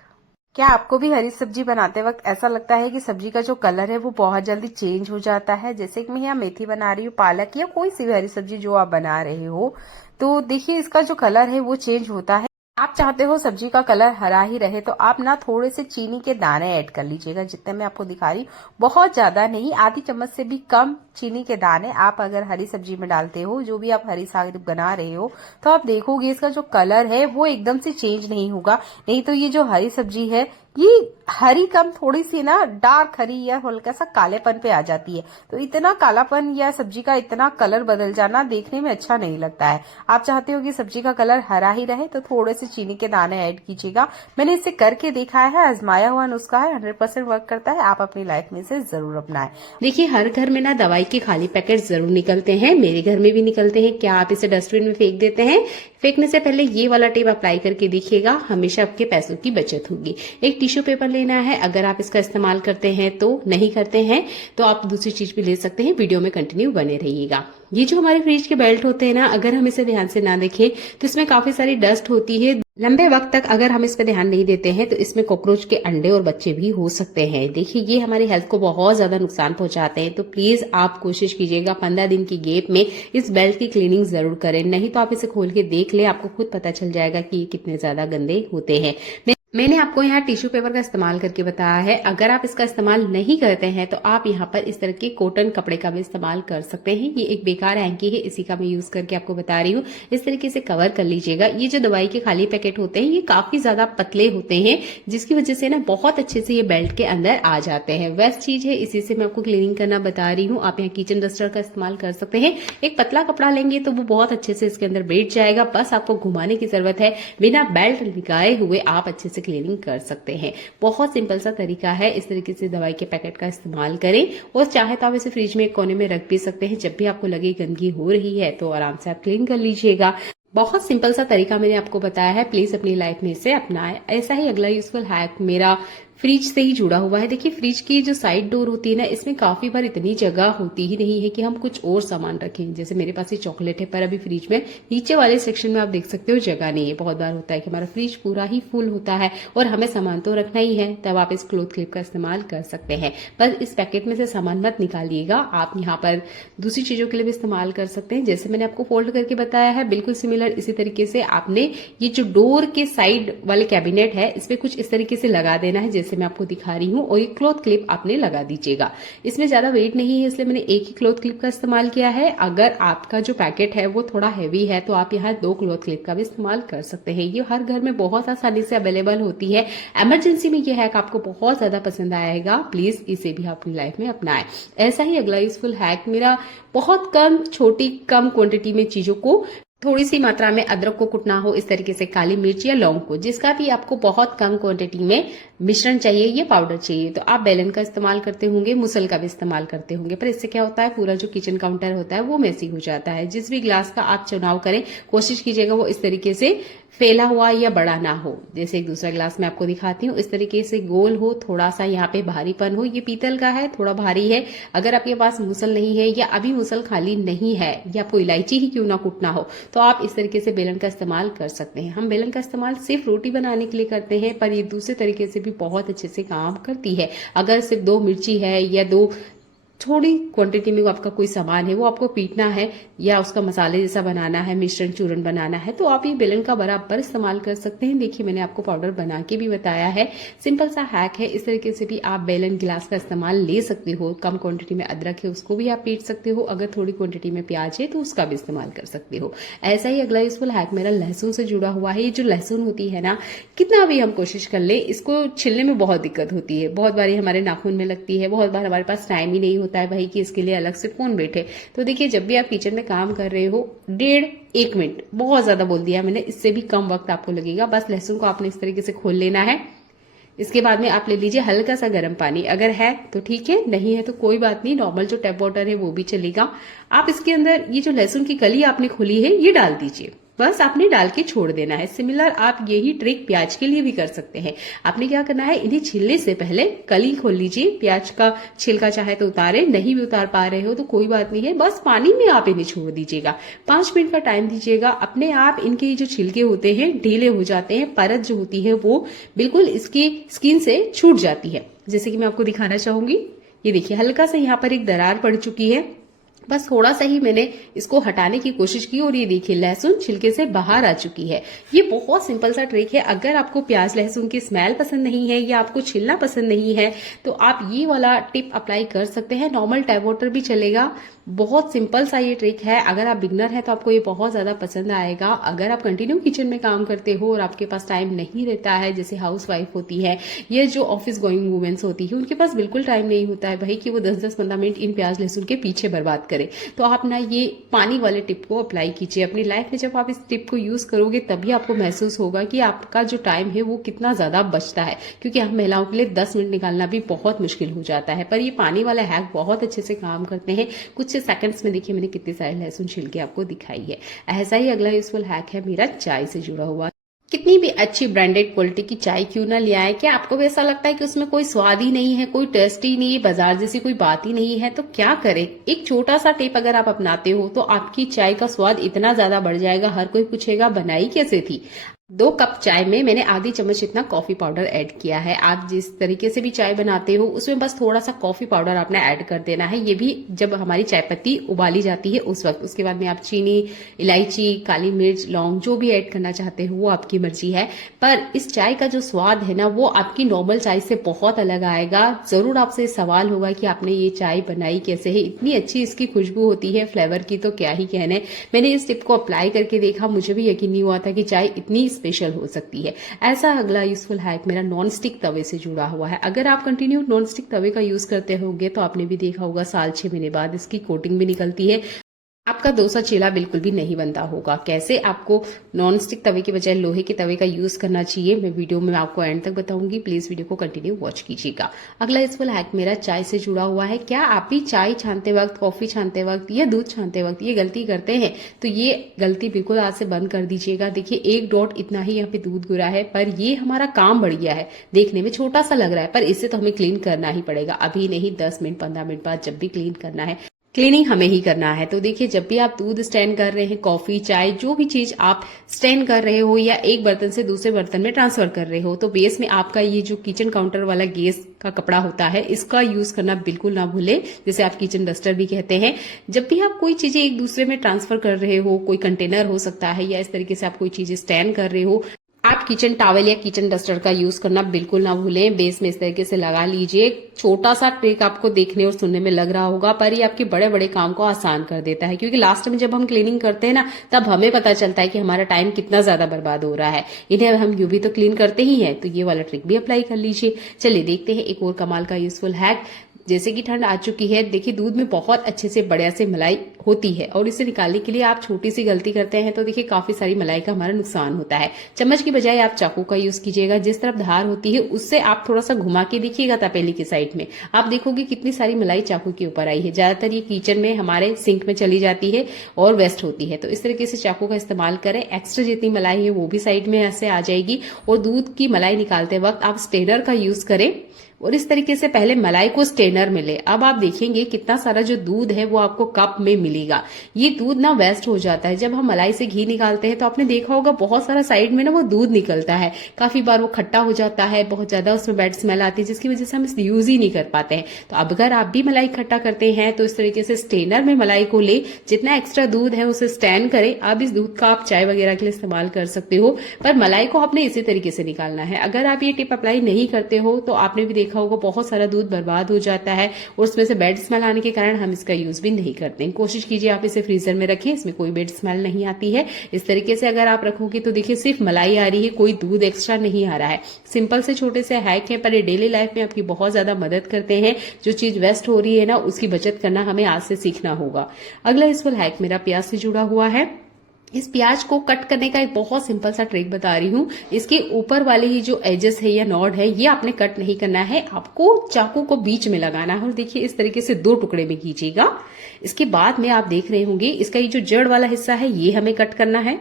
क्या आपको भी हरी सब्जी बनाते वक्त ऐसा लगता है कि सब्जी का जो कलर है वो बहुत जल्दी चेंज हो जाता है? जैसे कि मैं यहाँ मेथी बना रही हूँ, पालक या कोई सी भी हरी सब्जी जो आप बना रहे हो, तो देखिए इसका जो कलर है वो चेंज होता है। आप चाहते हो सब्जी का कलर हरा ही रहे तो आप ना थोड़े से चीनी के दाने ऐड कर लीजिएगा, जितने मैं आपको दिखा रही हूँ, बहुत ज्यादा नहीं, आधी चम्मच से भी कम चीनी के दाने आप अगर हरी सब्जी में डालते हो, जो भी आप हरी साग बना रहे हो, तो आप देखोगे इसका जो कलर है वो एकदम से चेंज नहीं होगा। नहीं तो ये जो हरी सब्जी है ये हरी कम थोड़ी सी ना डार्क हरी या हल्का सा कालेपन पे आ जाती है, तो इतना कालापन या सब्जी का इतना कलर बदल जाना देखने में अच्छा नहीं लगता है। आप चाहते हो कि सब्जी का कलर हरा ही रहे तो थोड़े से चीनी के दाने ऐड कीजिएगा। मैंने इसे करके देखा है, आजमाया हुआ नुस्खा है, 100% वर्क करता है। आप अपनी लाइफ में इसे जरूर अपनाएं। देखिए, हर घर में ना दवाई के खाली पैकेट जरूर निकलते हैं, मेरे घर में भी निकलते हैं। क्या आप इसे डस्टबिन में फेंक देते हैं? फेंकने से पहले ये वाला टेप अप्लाई करके देखिएगा, हमेशा आपके पैसों की बचत होगी। एक टिश्यू पेपर लेना है, अगर आप इसका इस्तेमाल करते हैं तो, नहीं करते हैं तो आप दूसरी चीज भी ले सकते हैं। वीडियो में कंटिन्यू बने रहिएगा। ये जो हमारे फ्रिज के बेल्ट होते हैं ना, अगर हम इसे ध्यान से ना देखें तो इसमें काफी सारी डस्ट होती है। लंबे वक्त तक अगर हम इस पे ध्यान नहीं देते हैं तो इसमें कॉकरोच के अंडे और बच्चे भी हो सकते हैं। देखिए, ये हमारी हेल्थ को बहुत ज्यादा नुकसान पहुंचाते हैं, तो प्लीज आप कोशिश कीजिएगा 15 दिन की गैप में इस बेल्ट की क्लीनिंग जरूर करें। नहीं तो आप इसे खोल के देख ले, आपको खुद पता चल जाएगा कि ये कितने ज्यादा गंदे होते हैं। मैंने आपको यहाँ टिश्यू पेपर का इस्तेमाल करके बताया है। अगर आप इसका इस्तेमाल नहीं करते हैं तो आप यहाँ पर इस तरह के कॉटन कपड़े का भी इस्तेमाल कर सकते हैं। ये एक बेकार हैंकी है, इसी का मैं यूज करके आपको बता रही हूँ। इस तरीके से कवर कर लीजिएगा। ये जो दवाई के खाली पैकेट होते हैं ये काफी ज्यादा पतले होते हैं, जिसकी वजह से ना बहुत अच्छे से ये बेल्ट के अंदर आ जाते हैं। बेस्ट चीज है, इसी से मैं आपको क्लीनिंग करना बता रही हूँ। आप यहाँ किचन डस्टर का इस्तेमाल कर सकते हैं। एक पतला कपड़ा लेंगे तो वो बहुत अच्छे से इसके अंदर बैठ जाएगा, बस आपको घुमाने की जरूरत है। बिना बेल्ट लगाए हुए आप अच्छे से क्लीनिंग कर सकते हैं। बहुत सिंपल सा तरीका है। इस तरीके से दवाई के पैकेट का इस्तेमाल करें, और चाहे तो आप इसे फ्रिज में एक कोने में रख भी सकते हैं। जब भी आपको लगे गंदगी हो रही है तो आराम से आप क्लीन कर लीजिएगा। बहुत सिंपल सा तरीका मैंने आपको बताया है, प्लीज अपनी लाइफ में इसे अपनाएं। ऐसा ही अगला यूजफुल हैक मेरा फ्रिज से ही जुड़ा हुआ है। देखिए, फ्रिज की जो साइड डोर होती है ना, इसमें काफी बार इतनी जगह होती ही नहीं है कि हम कुछ और सामान रखें। जैसे मेरे पास ये चॉकलेट है, पर अभी फ्रिज में नीचे वाले सेक्शन में आप देख सकते हो जगह नहीं है। बहुत बार होता है कि हमारा फ्रिज पूरा ही फुल होता है और हमें सामान तो रखना ही है, तब आप इस क्लॉथ क्लिप का इस्तेमाल कर सकते हैं। बस इस पैकेट में से सामान मत निकालिएगा, आप यहाँ पर दूसरी चीजों के लिए भी इस्तेमाल कर सकते हैं। जैसे मैंने आपको फोल्ड करके बताया है, बिल्कुल सिमिलर इसी तरीके से आपने ये जो डोर के साइड वाले कैबिनेट है, इस पे कुछ इस तरीके से लगा देना है, जैसे मैं आपको दिखा रही हूँ, और ये क्लॉथ क्लिप आपने लगा दीजिएगा। इसमें ज्यादा वेट नहीं है, इसलिए मैंने एक ही क्लॉथ क्लिप का इस्तेमाल किया है। अगर आपका जो पैकेट है वो थोड़ा हैवी है तो आप यहाँ 2 क्लॉथ क्लिप का भी इस्तेमाल कर सकते हैं। ये हर घर में बहुत आसानी से अवेलेबल होती है। इमरजेंसी में ये हैक आपको बहुत ज्यादा पसंद आएगा। प्लीज इसे भी अपनी लाइफ में अपनाएं। ऐसा ही अगला यूजफुल हैक मेरा, बहुत कम क्वांटिटी में चीजों को, थोड़ी सी मात्रा में अदरक को कुटना हो, इस तरीके से काली मिर्च या लौंग को, जिसका भी आपको बहुत कम क्वांटिटी में मिश्रण चाहिए, ये पाउडर चाहिए, तो आप बेलन का इस्तेमाल करते होंगे, मुसल का भी इस्तेमाल करते होंगे। पर इससे क्या होता है, पूरा जो किचन काउंटर होता है वो मेसी हो जाता है। जिस भी ग्लास का आप चुनाव करें, कोशिश कीजिएगा वो इस तरीके से फैला हुआ या बड़ा ना हो। जैसे एक दूसरा ग्लास मैं आपको दिखाती हूँ, इस तरीके से गोल हो, थोड़ा सा यहाँ पे भारीपन हो। ये पीतल का है, थोड़ा भारी है। अगर आपके पास मुसल नहीं है या अभी मुसल खाली नहीं है या आपको इलायची ही क्यों ना कुटना हो, तो आप इस तरीके से बेलन का इस्तेमाल कर सकते हैं। हम बेलन का इस्तेमाल सिर्फ रोटी बनाने के लिए करते हैं, पर ये दूसरे तरीके से भी बहुत अच्छे से काम करती है। अगर सिर्फ 2 मिर्ची है या 2 थोड़ी क्वांटिटी में आपका कोई सामान है, वो आपको पीटना है या उसका मसाले जैसा बनाना है, मिश्रण चूर्ण बनाना है, तो आप ये बेलन का बराबर इस्तेमाल कर सकते हैं। देखिए, मैंने आपको पाउडर बना के भी बताया है। सिंपल सा हैक है। इस तरीके से भी आप बेलन गिलास का इस्तेमाल ले सकते हो। कम क्वांटिटी में अदरक है उसको भी आप पीट सकते हो, अगर थोड़ी क्वांटिटी में प्याज है तो उसका भी इस्तेमाल कर सकते हो। ऐसा ही अगला यूजफुल हैक मेरा लहसुन से जुड़ा हुआ है। ये जो लहसुन होती है ना, कितना भी हम कोशिश कर ले, इसको छिलने में बहुत दिक्कत होती है। बहुत बार हमारे नाखून में लगती है, बहुत बार हमारे पास टाइम ही नहीं होता है भाई कि इसके लिए अलग से कौन बैठे। तो देखिए, जब भी आप किचन में काम कर रहे हो, 1.5 मिनट, बहुत ज्यादा बोल दिया मैंने, इससे भी कम वक्त आपको लगेगा। बस लहसुन को आपने इस तरीके से खोल लेना है। इसके बाद में आप ले लीजिए हल्का सा गर्म पानी, अगर है तो ठीक है, नहीं है तो कोई बात नहीं, नॉर्मल जो टैप वाटर है वो भी चलेगा। आप इसके अंदर ये जो लहसुन की कली आपने खोली है ये डाल दीजिए, बस आपने डाल के छोड़ देना है। सिमिलर आप यही ट्रिक प्याज के लिए भी कर सकते हैं। आपने क्या करना है, इन्हें छीलने से पहले कली खोल लीजिए। प्याज का छिलका चाहे तो उतारे, नहीं भी उतार पा रहे हो तो कोई बात नहीं है, बस पानी में आप इन्हें छोड़ दीजिएगा। 5 मिनट का टाइम दीजिएगा। अपने आप इनके जो छिलके होते हैं ढीले हो जाते हैं, परत जो होती है वो बिल्कुल इसकी स्किन से छूट जाती है। जैसे कि मैं आपको दिखाना चाहूंगी, ये देखिए हल्का सा यहाँ पर एक दरार पड़ चुकी है। बस थोड़ा सा ही मैंने इसको हटाने की कोशिश की और ये देखिए लहसुन छिलके से बाहर आ चुकी है। ये बहुत सिंपल सा ट्रिक है। अगर आपको प्याज लहसुन की स्मेल पसंद नहीं है या आपको छिलना पसंद नहीं है तो आप ये वाला टिप अप्लाई कर सकते हैं। नॉर्मल टैप वाटर भी चलेगा। बहुत सिंपल सा ये ट्रिक है। अगर आप बिगनर है तो आपको ये बहुत ज्यादा पसंद आएगा। अगर आप कंटिन्यू किचन में काम करते हो और आपके पास टाइम नहीं रहता है, जैसे हाउस वाइफ होती है या जो ऑफिस गोइंग वुमेन्स होती है, उनके पास बिल्कुल टाइम नहीं होता है भाई कि वो 10-10-15 मिनट इन प्याज लहसुन के पीछे बर्बाद करें, तो आप ना ये पानी वाले टिप को अप्लाई कीजिए अपनी लाइफ में। जब आप इस टिप को यूज करोगे तभी आपको महसूस होगा कि आपका जो टाइम है वो कितना ज्यादा बचता है, क्योंकि हम महिलाओं के लिए 10 मिनट निकालना भी बहुत मुश्किल हो जाता है। पर ये पानी वाला हैक बहुत अच्छे से काम करते हैं। कुछ सेकंड्स में देखिए मैंने कितने सारे लहसुन छिल के आपको दिखाई है। ऐसा ही अगला यूजफुल हैक है मेरा चाय से जुड़ा हुआ। कितनी भी अच्छी ब्रांडेड क्वालिटी की चाय क्यों ना ले आए, क्या आपको भी ऐसा लगता है कि उसमें कोई स्वाद ही नहीं है, कोई टेस्ट ही नहीं है, बाजार जैसी कोई बात ही नहीं है, तो क्या करें? एक छोटा सा टिप अगर आप अपनाते हो तो आपकी चाय का स्वाद इतना ज्यादा बढ़ जाएगा, हर कोई पूछेगा बनाई कैसे थी। 2 कप चाय में मैंने आधी चम्मच इतना कॉफी पाउडर ऐड किया है। आप जिस तरीके से भी चाय बनाते हो उसमें बस थोड़ा सा कॉफी पाउडर आपने ऐड कर देना है। ये भी जब हमारी चाय पत्ती उबाली जाती है उस वक्त। उसके बाद में आप चीनी, इलायची, काली मिर्च, लौंग जो भी ऐड करना चाहते हो वो आपकी मर्जी है। पर इस चाय का जो स्वाद है ना वो आपकी नॉर्मल चाय से बहुत अलग आएगा। जरूर आपसे सवाल होगा कि आपने ये चाय बनाई कैसे है, इतनी अच्छी इसकी खुशबू होती है फ्लेवर की, तो क्या ही कहने। मैंने इस टिप को अप्लाई करके देखा, मुझे भी यकीन नहीं हुआ था कि चाय इतनी स्पेशल हो सकती है। ऐसा अगला यूजफुल हैक मेरा नॉन स्टिक तवे से जुड़ा हुआ है। अगर आप कंटिन्यू नॉन स्टिक तवे का यूज करते होंगे तो आपने भी देखा होगा साल 6 महीने बाद इसकी कोटिंग भी निकलती है। आपका डोसा चीला बिल्कुल भी नहीं बनता होगा। कैसे आपको नॉन स्टिक तवे की बजाय लोहे के तवे का यूज करना चाहिए मैं वीडियो में आपको एंड तक बताऊंगी। प्लीज वीडियो को कंटिन्यू वॉच कीजिएगा। अगला यूजफुल हैक मेरा चाय से जुड़ा हुआ है। क्या आप भी चाय छानते वक्त, कॉफी छानते वक्त या दूध छानते वक्त ये गलती करते हैं? तो ये गलती बिल्कुल आज से बंद कर दीजिएगा। देखिए 1 डॉट इतना ही यहाँ पे दूध गिरा है, पर ये हमारा काम बढ़ गया है। देखने में छोटा सा लग रहा है पर इससे तो हमें क्लीन करना ही पड़ेगा। अभी नहीं, 10 मिनट 15 मिनट बाद जब भी क्लीन करना है, क्लीनिंग हमें ही करना है। तो देखिए जब भी आप दूध स्टैंड कर रहे हैं, कॉफी, चाय, जो भी चीज आप स्टैंड कर रहे हो या एक बर्तन से दूसरे बर्तन में ट्रांसफर कर रहे हो, तो बेस में आपका ये जो किचन काउंटर वाला गैस का कपड़ा होता है इसका यूज करना बिल्कुल ना भूले, जिसे आप किचन डस्टर भी कहते हैं। जब भी आप कोई चीजें एक दूसरे में ट्रांसफर कर रहे हो, कोई कंटेनर हो सकता है या इस तरीके से आप कोई चीजें स्टैंड कर रहे हो, आप किचन टॉवल या किचन डस्टर का यूज करना बिल्कुल ना भूलें। बेस में इस तरीके से लगा लीजिए। छोटा सा ट्रिक आपको देखने और सुनने में लग रहा होगा पर ये आपके बड़े बड़े काम को आसान कर देता है, क्योंकि लास्ट में जब हम क्लीनिंग करते हैं ना तब हमें पता चलता है कि हमारा टाइम कितना ज्यादा बर्बाद हो रहा है। इन्हें हम यूं भी तो क्लीन करते ही हैं, तो ये वाला ट्रिक भी अप्लाई कर लीजिए। चलिए देखते हैं एक और कमाल का यूजफुल हैक। जैसे कि ठंड आ चुकी है, देखिए दूध में बहुत अच्छे से बढ़िया से मलाई होती है और इसे निकालने के लिए आप छोटी सी गलती करते हैं तो देखिए काफी सारी मलाई का हमारा नुकसान होता है। चम्मच की बजाय आप चाकू का यूज कीजिएगा। जिस तरफ धार होती है उससे आप थोड़ा सा घुमा के देखिएगा तपेली की साइड में, आप देखोगे कितनी सारी मलाई चाकू के ऊपर आई है। ज्यादातर ये किचन में हमारे सिंक में चली जाती है और वेस्ट होती है, तो इस तरीके से चाकू का इस्तेमाल करें। एक्स्ट्रा जितनी मलाई है वो भी साइड में ऐसे आ जाएगी। और दूध की मलाई निकालते वक्त आप स्ट्रेनर का यूज करें और इस तरीके से पहले मलाई को स्ट्रेनर में ले। अब आप देखेंगे कितना सारा जो दूध है वो आपको कप में मिलेगा। ये दूध ना वेस्ट हो जाता है। जब हम मलाई से घी निकालते हैं तो आपने देखा होगा बहुत सारा साइड में ना वो दूध निकलता है, काफी बार वो खट्टा हो जाता है, बहुत ज्यादा उसमें बैड स्मेल आती है, जिसकी वजह से हम इसे यूज ही नहीं कर पाते हैं। तो अब अगर आप भी मलाई इकट्ठा करते हैं तो इस तरीके से स्ट्रेनर में मलाई को ले, जितना एक्स्ट्रा दूध है उसे स्टैंड करें। अब इस दूध का आप चाय वगैरह के लिए इस्तेमाल कर सकते हो, पर मलाई को आपने इसी तरीके से निकालना है। अगर आप ये टिप अप्लाई नहीं करते हो तो आपने भी देखा होगा बहुत सारा दूध बर्बाद हो जाता है और उसमें से बैड स्मेल आने के कारण हम इसका यूज भी नहीं करते हैं। कोशिश कीजिए आप इसे फ्रीजर में रखें, इसमें कोई बैड स्मेल नहीं आती है। इस तरीके से अगर आप रखोगे तो देखिए सिर्फ मलाई आ रही है, कोई दूध एक्स्ट्रा नहीं आ रहा है। सिंपल से छोटे से हैक है पर ये डेली लाइफ में आपकी बहुत ज्यादा मदद करते हैं। जो चीज वेस्ट हो रही है ना उसकी बचत करना हमें आज से सीखना होगा। अगला यूजफुल हैक मेरा प्याज से जुड़ा हुआ है। इस प्याज को कट करने का एक बहुत सिंपल सा ट्रिक बता रही हूँ। इसके ऊपर वाले ही जो एजेस है या नॉड है ये आपने कट नहीं करना है, आपको चाकू को बीच में लगाना है और देखिए इस तरीके से 2 टुकड़े में कीजिएगा। इसके बाद में आप देख रहे होंगे इसका ये जो जड़ वाला हिस्सा है ये हमें कट करना है।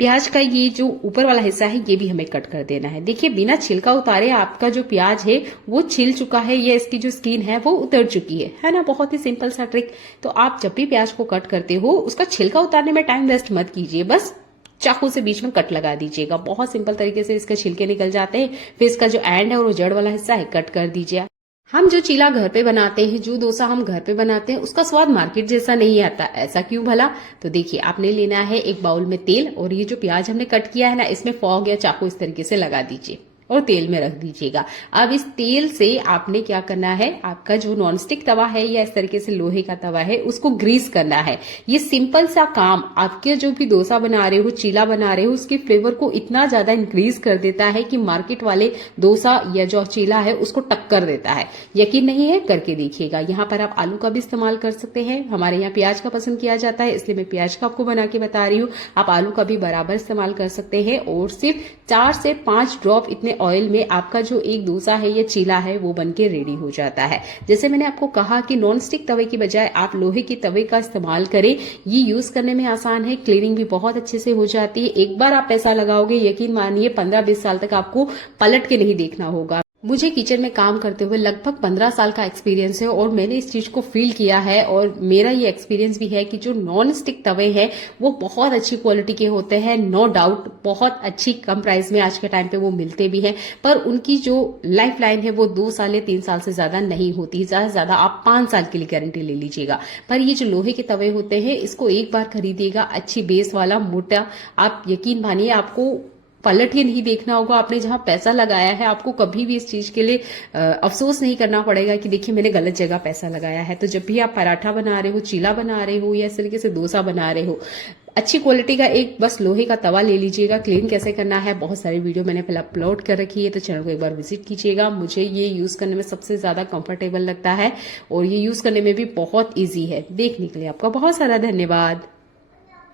प्याज का ये जो ऊपर वाला हिस्सा है ये भी हमें कट कर देना है। देखिए बिना छिलका उतारे आपका जो प्याज है वो छिल चुका है या इसकी जो स्किन है वो उतर चुकी है ना। बहुत ही सिंपल सा ट्रिक। तो आप जब भी प्याज को कट करते हो उसका छिलका उतारने में टाइम वेस्ट मत कीजिए, बस चाकू से बीच में कट लगा दीजिएगा। बहुत सिंपल तरीके से इसके छिलके निकल जाते हैं। फिर इसका जो एंड है और वो जड़ वाला हिस्सा है कट कर दीजिए। हम जो चीला घर पे बनाते हैं, जो डोसा हम घर पे बनाते हैं, उसका स्वाद मार्केट जैसा नहीं आता। ऐसा क्यों भला? तो देखिए, आपने लेना है एक बाउल में तेल, और ये जो प्याज हमने कट किया है ना, इसमें फॉग या चाकू इस तरीके से लगा दीजिए और तेल में रख दीजिएगा। अब इस तेल से आपने क्या करना है, आपका जो नॉनस्टिक तवा है या इस तरीके से लोहे का तवा है, उसको ग्रीस करना है। ये सिंपल सा काम आपके जो भी डोसा बना रहे हो, चीला बना रहे हो, उसके फ्लेवर को इतना ज्यादा इंक्रीज कर देता है कि मार्केट वाले डोसा या जो चीला है उसको टक्कर देता है। यकीन नहीं है, करके देखिएगा। यहाँ पर आप आलू का भी इस्तेमाल कर सकते हैं। हमारे यहाँ प्याज का पसंद किया जाता है, इसलिए मैं प्याज का आपको बना के बता रही हूँ। आप आलू का भी बराबर इस्तेमाल कर सकते हैं। और सिर्फ 4 से 5 ड्रॉप इतने ऑयल में आपका जो एक डोसा है या चीला है वो बनके रेडी हो जाता है। जैसे मैंने आपको कहा कि नॉन स्टिक तवे की बजाय आप लोहे के तवे का इस्तेमाल करें। ये यूज करने में आसान है, क्लीनिंग भी बहुत अच्छे से हो जाती है। एक बार आप पैसा लगाओगे, यकीन मानिए 15-20 साल तक आपको पलट के नहीं देखना होगा। मुझे किचन में काम करते हुए लगभग 15 साल का एक्सपीरियंस है और मैंने इस चीज को फील किया है। और मेरा ये एक्सपीरियंस भी है कि जो नॉन स्टिक तवे हैं वो बहुत अच्छी क्वालिटी के होते हैं। नो डाउट बहुत अच्छी कम प्राइस में आज के टाइम पे वो मिलते भी हैं, पर उनकी जो लाइफ लाइन है वो 2 साल या 3 साल से ज्यादा नहीं होती। ज्यादा से ज्यादा आप 5 साल के लिए गारंटी ले लीजिएगा। पर ये जो लोहे के तवे होते हैं, इसको एक बार खरीदिएगा, अच्छी बेस वाला मोटा, आप यकीन मानिए आपको पलट के नहीं देखना होगा। आपने जहां पैसा लगाया है, आपको कभी भी इस चीज के लिए अफसोस नहीं करना पड़ेगा कि देखिए मैंने गलत जगह पैसा लगाया है। तो जब भी आप पराठा बना रहे हो, चीला बना रहे हो या इस तरीके से डोसा बना रहे हो, अच्छी क्वालिटी का एक बस लोहे का तवा ले लीजिएगा। क्लीन कैसे करना है बहुत सारी वीडियो मैंने पहले अपलोड कर रखी है, तो चैनल को एक बार विजिट कीजिएगा। मुझे ये यूज करने में सबसे ज्यादा कंफर्टेबल लगता है और ये यूज करने में भी बहुत ईजी है। देखने के लिए आपका बहुत सारा धन्यवाद।